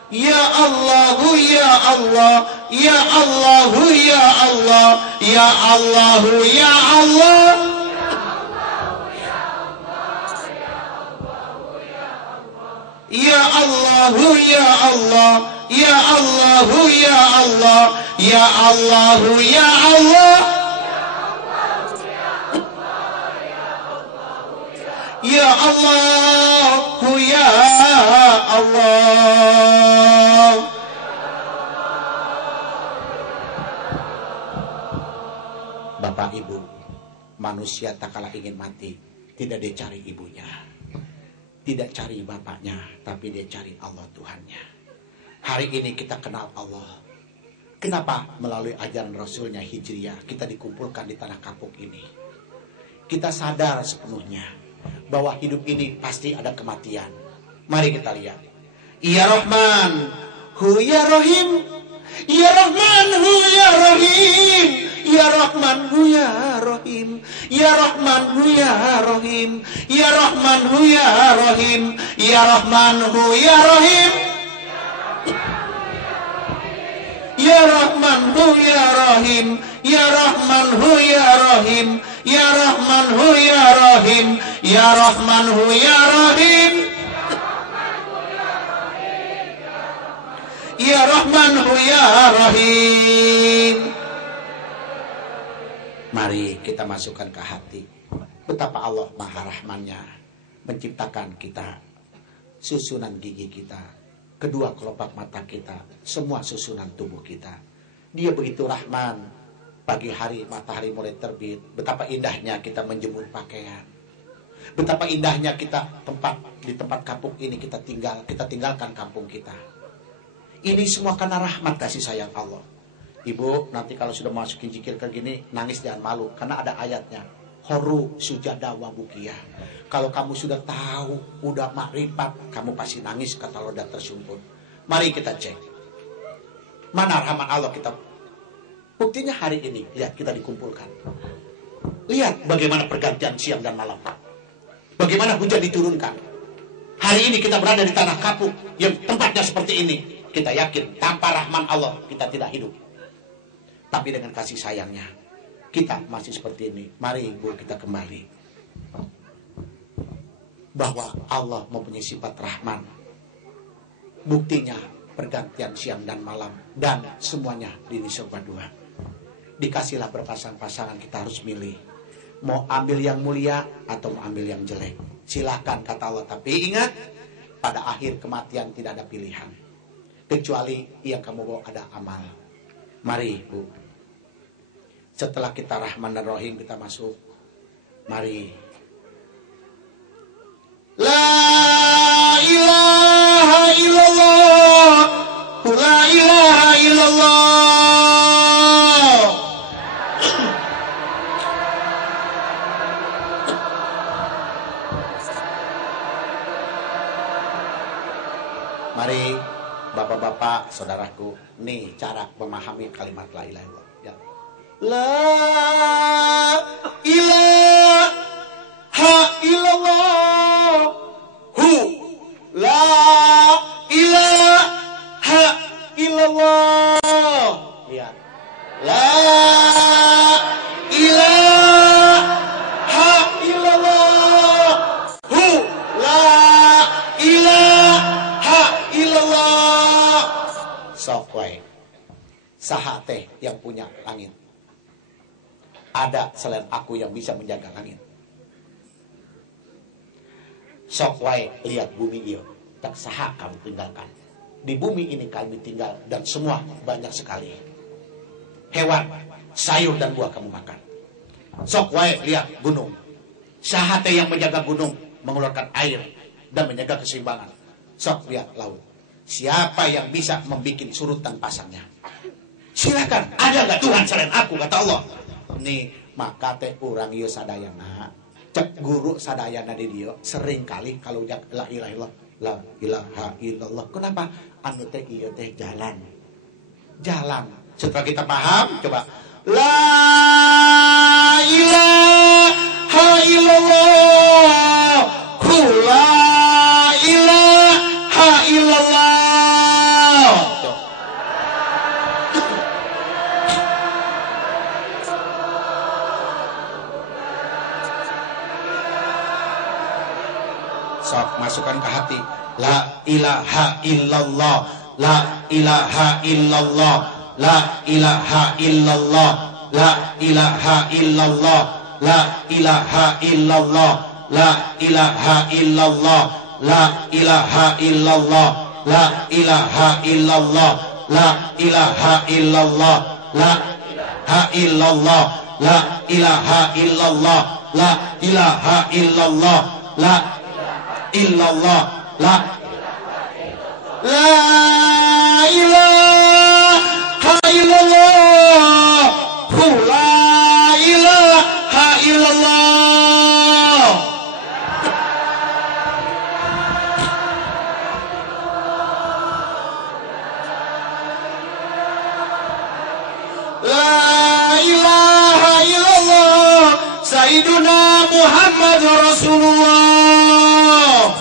Ya Allahu, Ya Allah, Ya Allahu, Ya Allah, Ya Allahu, Ya Allah. Ya Allah, ya Allah, ya Allah, ya Allah, ya Allah, ya Allah, ya Allah, ya Allah. Bapak Ibu, manusia tak kalah ingin mati, tidak dia cari ibunya, tidak cari bapaknya, tapi dia cari Allah Tuhannya. Hari ini kita kenal Allah. Kenapa? Melalui ajaran Rasulnya Hijriyah kita dikumpulkan di tanah kapuk ini. Kita sadar sepenuhnya bahwa hidup ini pasti ada kematian. Mari kita lihat. Ya Rahman, Hu ya Rahim, Ya Rahman, Hu ya Rahim, Ya Rahman, Hu ya Rahim, Ya Rahman, Hu ya Rahim, Ya Rahman, Hu ya Rahim, Ya Rahman, Hu ya Rahim, Ya Rahman, Hu ya Rahim, Ya Rahman, Hu ya Rahim, Ya Rahman, Hu ya Rahim, Ya Rahman, Hu ya Rahim, Ya Rahman, Hu ya Rahim. Mari kita masukkan ke hati betapa Allah Maha Rahmannya menciptakan kita, susunan gigi kita, kedua kelopak mata kita, semua susunan tubuh kita. Dia begitu Rahman. Pagi hari matahari mulai terbit, betapa indahnya kita menjemur pakaian, betapa indahnya kita di tempat kampung ini kita tinggalkan kampung kita. Ini semua karena rahmat kasih sayang Allah. Ibu nanti kalau sudah masukin zikir ke gini, nangis jangan malu, karena ada ayatnya. Horu sujada wa bukiyah. Kalau kamu sudah tahu, udah makrifat, kamu pasti nangis kata roda tersumpul. Mari kita cek. Mana rahmat Allah kita? Buktinya hari ini, lihat kita dikumpulkan. Lihat bagaimana pergantian siang dan malam. Bagaimana hujan diturunkan. Hari ini kita berada di tanah kapuk yang tempatnya seperti ini. Kita yakin tanpa rahman Allah kita tidak hidup. Tapi dengan kasih sayangnya kita masih seperti ini. Mari Ibu kita kembali bahwa Allah mempunyai sifat rahman. Buktinya pergantian siang dan malam dan semuanya di surga dua. Dikasihlah berpasang-pasangan, kita harus milih mau ambil yang mulia atau mau ambil yang jelek. Silahkan kata Allah, tapi ingat pada akhir kematian tidak ada pilihan kecuali yang kamu bawa ada amal. Mari Bu, setelah kita Rahman dan Rahim kita masuk. Mari. La ilaha illallah, la ilaha illallah. Mari bapak-bapak, saudaraku, nih cara memahami kalimat la ilaha illallah. Ya. La ilaha illallah. Hu. La ilaha illallah. Lihat. La ilaha illallah. Hu. La ilaha illallah. Sok wae. Saha teh yang punya langit? Ada selain aku yang bisa menjaga langit. Sok wae lihat bumi ieu, tak saha kamu tinggalkan. Di bumi ini kami tinggal dan semua banyak sekali hewan, sayur dan buah kamu makan. Sok wae lihat gunung. Saha teh yang menjaga gunung, mengeluarkan air dan menjaga keseimbangan. Sok lihat laut. Siapa yang bisa membuat surut dan pasangnya? Silakan. Ada nggak Tuhan selain aku? Kata Allah. Nih maka teh urang ieu sadayana. Cek guru sadayana di dia sering kali kalau la ilaha illallah, la ilaha illallah. Kenapa? Anu teh ieu teh jalan. Jalan. Setelah kita paham, coba la ilaha illallah. La ilaha illallah. Sok masukkan ke hati. La ilaha illallah. La ilaha illallah. La ilaha illallah. La ilaha illallah. La ilaha illallah. La ilaha illallah. La ilaha illallah. La ilaha illallah. La ilaha illallah. La ilaha illallah. La ilaha illallah. La ilaha illallah. La illallah. La ilaha illallah. La ilaha illallah. La ilaha illallah. Sayyiduna Muhammad Rasulullah.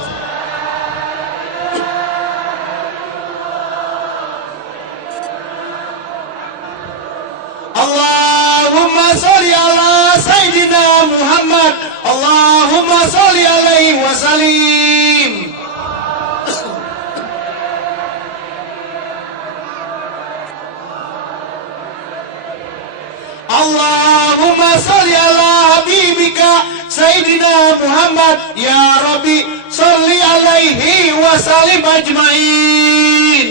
Allahumma sholli ala Sayyidina Muhammad. Allahumma sholli alaihi wasallim. Allahumma sholli ala habibika Sayyidina Muhammad. Ya Rabbi sholli alaihi wasallim ajmain.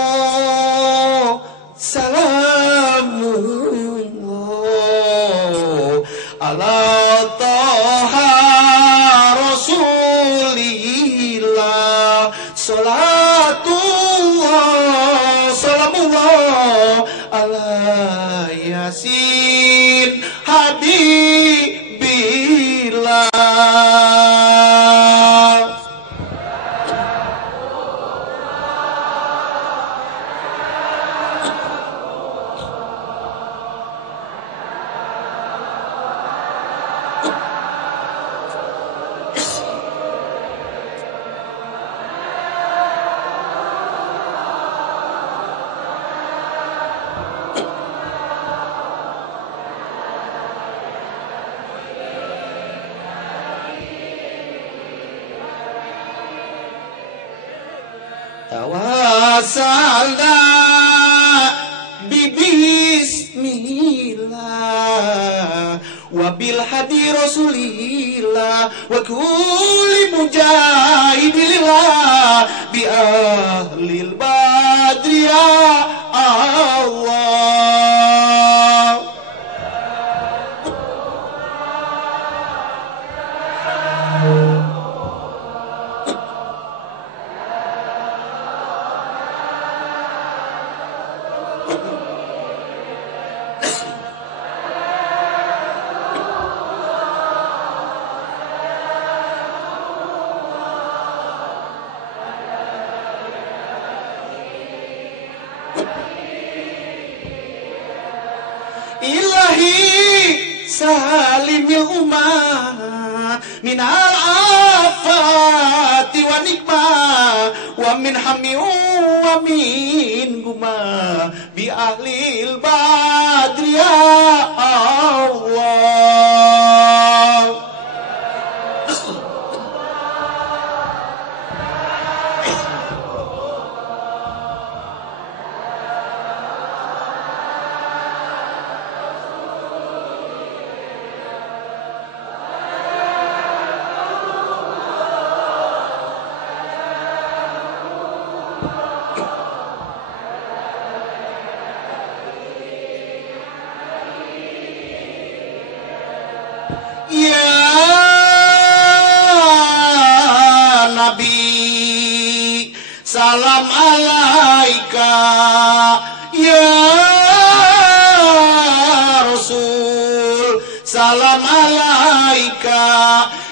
Salatullah salamullah ala taha rasulillah. Salatullah salamullah ala yasin habibillah. Tawasalna bismillah wa bil hadi rasulillah wa kulli mujahidillah bi ahlil badri ya Allah. Ilahi salimil ummah minal afati wa nikmah wa min hammi wa min gumah bi ahlil badri ya Allah. Ya Nabi salam alaika, ya Rasul salam alaika,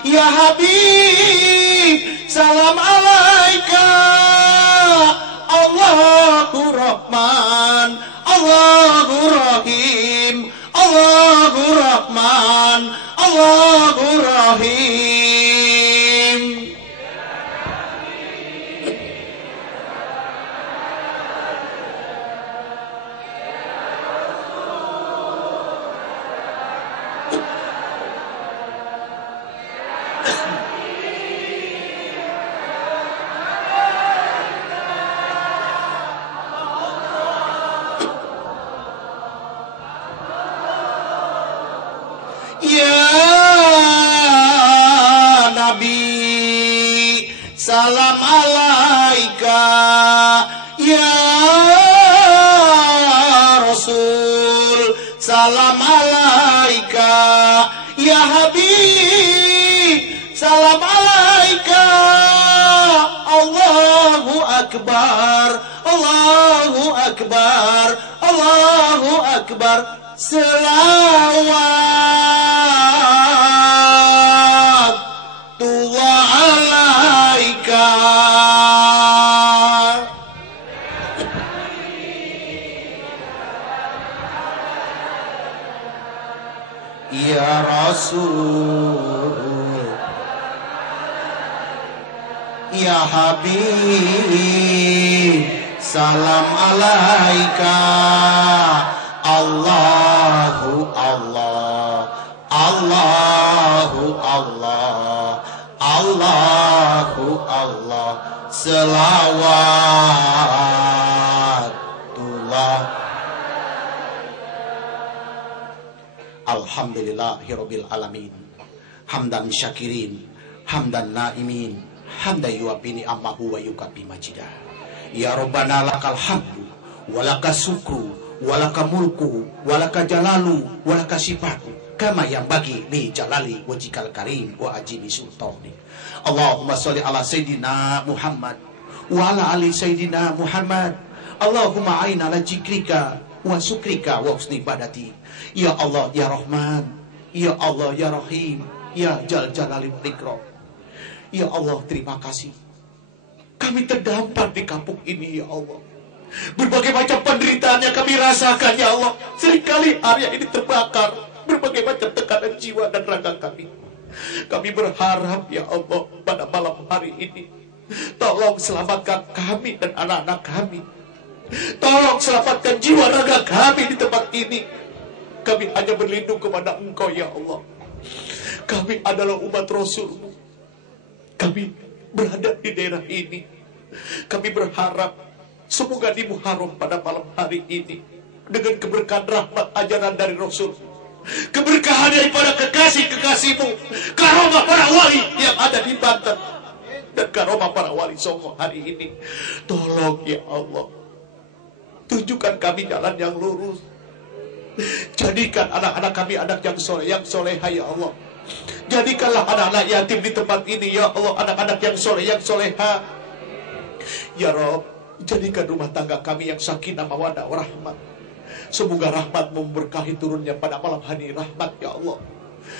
ya Habib salam alaika. Allahu Rahman, Allahu Rahim, Allahu Rahman, Allahu Rahim. salam alaika ya Habib, salam alaika. Allahu akbar, Allahu akbar, Allahu akbar. Selawatullah alaika. Ya Rasul, ya Habib, salam alaika. Allahu Allah, Allahu Allah, Allahu Allah. Selawatullah. Alhamdulillahirabbil alamin. Hamdan syakirin, hamdan naimin, hamdan yuwafini ammahu wa yukafi majidah. Ya Rabbana lakal hamdu walaka syukru walaka mulku walaka jalalu walaka sifatu kama yang bagi li jalali wajikal karim wa ajibi sultani. Allahumma sholli ala sayyidina Muhammad wa ala ali sayyidina Muhammad. Allahumma aina ala zikrika wa syukrika wa husni ibadati. Ya Allah ya Rahman, ya Allah ya Rahim, ya Jal Jalali wal Ikram. Ya Allah, terima kasih. Kami terdampar di kampung ini ya Allah. Berbagai macam penderitaan yang kami rasakan ya Allah. Seringkali area ini terbakar. Berbagai macam tekanan jiwa dan raga kami. Kami berharap ya Allah pada malam hari ini, tolong selamatkan kami dan anak-anak kami. Tolong selamatkan jiwa raga kami di tempat ini. Kami hanya berlindung kepada Engkau ya Allah. Kami adalah umat Rasul-Mu. Kami berada di daerah ini. Kami berharap semoga di Muharram pada malam hari ini, dengan keberkahan rahmat ajaran dari Rasul, keberkahan daripada kekasih-kekasih-Mu, karomah para wali yang ada di Banten, dan karomah para wali Songo hari ini. Tolong ya Allah, tunjukkan kami jalan yang lurus. Jadikan anak-anak kami anak yang soleh, yang soleha ya Allah. Jadikanlah anak-anak yatim di tempat ini ya Allah, anak-anak yang soleh, yang soleha. Ya Rabb, jadikan rumah tangga kami yang sakinah mawaddah warahmat. Semoga rahmat memberkahi turunnya pada malam hari rahmat ya Allah.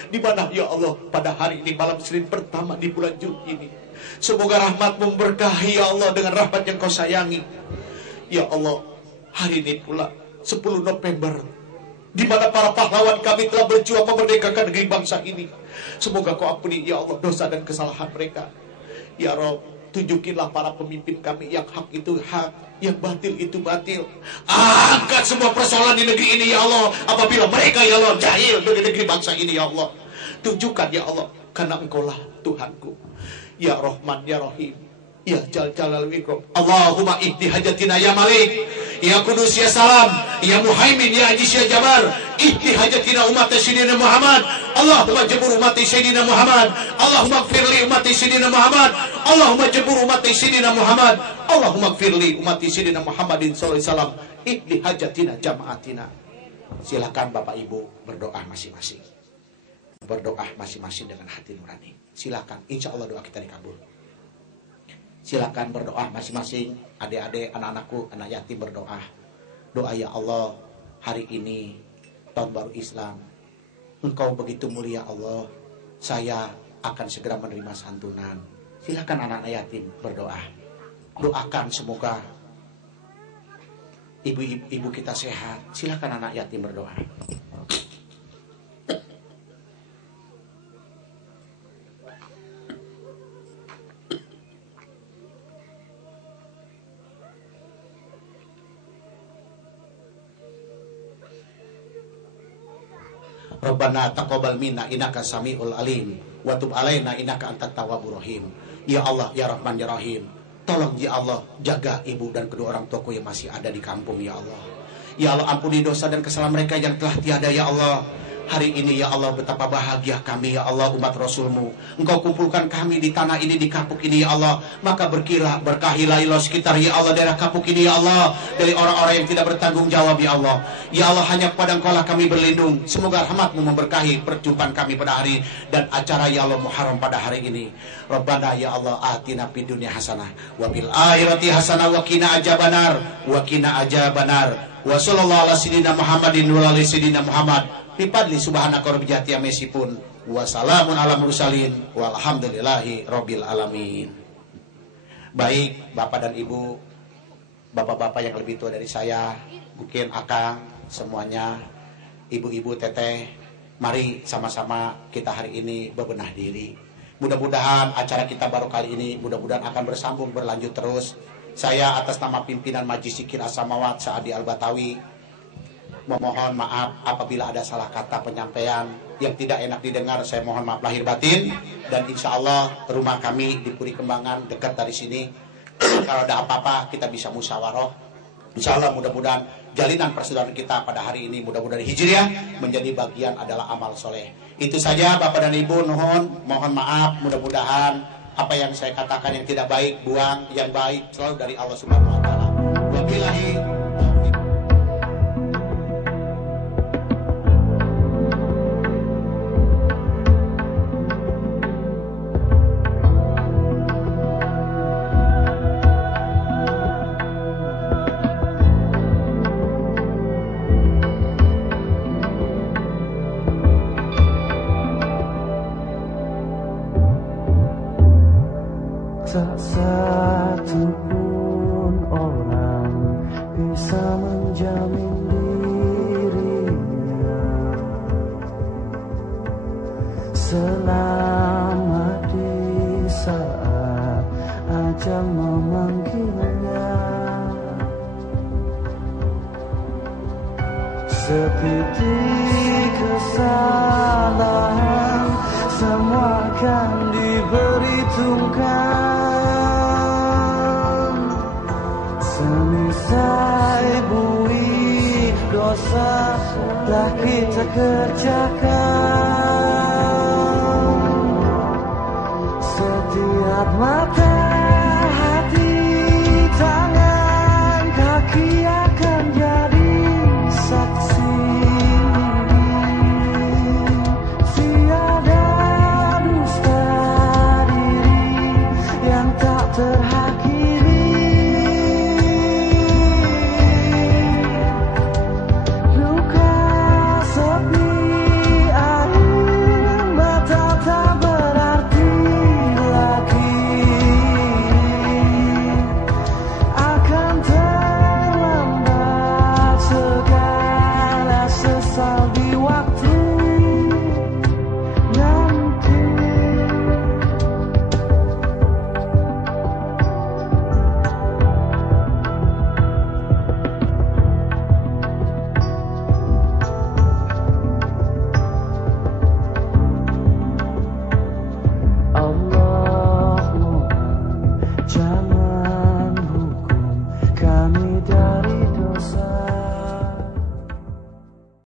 Di mana ya Allah pada hari ini malam Senin pertama di bulan Juni ini, semoga rahmat memberkahi ya Allah dengan rahmat yang Kau sayangi. Ya Allah, hari ini pula 10 November, di mana para pahlawan kami telah berjuang memerdekakan negeri bangsa ini. Semoga Kau ampuni ya Allah dosa dan kesalahan mereka. Ya Rabb, tunjukilah para pemimpin kami yang hak itu hak, yang batil itu batil. Angkat semua persoalan di negeri ini ya Allah. Apabila mereka ya Allah jahil dengan negeri bangsa ini ya Allah, tunjukkan ya Allah, karena Engkaulah Tuhanku. Ya Rahman ya Rahim, ya Jal Jalal wal Ikram. Allahumma ihdi hajatina ya Malik, ya Kudus ya Salam, ya Muhaimin ya Aziz ya Jabar. Ihdi hajatina umat Sayyidina Muhammad. Allahumma jabur umat Sayyidina Muhammad. Allahumma gfirli umat Sayyidina Muhammad. Allahumma jabur umat Sayyidina Muhammad. Allahumma gfirli umat Sayyidina Muhammadin sallallahu alaihi wasallam. Ihdi hajatina jamaatina. Silakan Bapak Ibu berdoa masing-masing. Berdoa masing-masing dengan hati nurani. Silakan, insya Allah doa kita dikabul. Silakan berdoa masing-masing. Adik-adik, anak-anakku, anak yatim berdoa. Doa ya Allah, hari ini tahun baru Islam, Engkau begitu mulia Allah, saya akan segera menerima santunan. Silakan anak-anak yatim berdoa. Doakan semoga ibu-ibu kita sehat. Silakan anak yatim berdoa. Rabbana taqabbal minna innaka samiul alim wa tub alaina innaka antat tawwabur rahim. Ya Allah ya Rahman ya Rahim, tolong ya Allah jaga ibu dan kedua orang tuaku yang masih ada di kampung ya Allah. Ya Allah, ampuni dosa dan kesalahan mereka yang telah tiada ya Allah. Hari ini ya Allah betapa bahagia kami ya Allah umat Rasulmu. Engkau kumpulkan kami di tanah ini, di kapuk ini ya Allah. Maka berkahilah ilah sekitar ya Allah daerah kapuk ini ya Allah. Dari orang-orang yang tidak bertanggung jawab ya Allah. Ya Allah hanya kepada Engkau lah kami berlindung. Semoga rahmat-Mu memberkahi perjumpaan kami pada hari dan acara ya Allah Muharram pada hari ini. Rabbana ya Allah atina fid dunya hasanah wa fil akhirati hasanah wa qina adzabannar wa qina adzabannar. Wa sallallahu ala sayyidina Muhammadin wa ala sayyidina Muhammad. Bifadli subhanaka rabbil jati amesipun. Wassalamun ala mursalin walhamdulillahi rabbil alamin. Baik Bapak dan Ibu, Bapak-bapak yang lebih tua dari saya, mungkin Akang, semuanya, Ibu-ibu, Teteh, mari sama-sama kita hari ini bebenah diri. Mudah-mudahan acara kita baru kali ini mudah-mudahan akan bersambung berlanjut terus. Saya atas nama pimpinan Majlis Zikir As-Samawat Saadi Al-Batawi memohon maaf apabila ada salah kata penyampaian yang tidak enak didengar. Saya mohon maaf lahir batin. Dan insya Allah rumah kami di Puri Kembangan dekat dari sini. Kalau ada apa-apa kita bisa musyawarah. Insya Allah mudah-mudahan jalinan persaudaraan kita pada hari ini mudah-mudahan hijriah menjadi bagian adalah amal soleh. Itu saja Bapak dan Ibu, mohon maaf. Mudah-mudahan apa yang saya katakan yang tidak baik buang, yang baik selalu dari Allah Subhanahu Wa Taala. Wabillahi. Tak satu pun orang bisa menjamin dirinya selamat di saat ajal memanggilnya. Setitik kesalahan semua akan diperhitungkan. Semisal buih dosa telah kita kerjakan. Setiap mata, hati, tangan, kaki akan jadi saksi. Tiada dusta diri yang tak terhakimi. Allah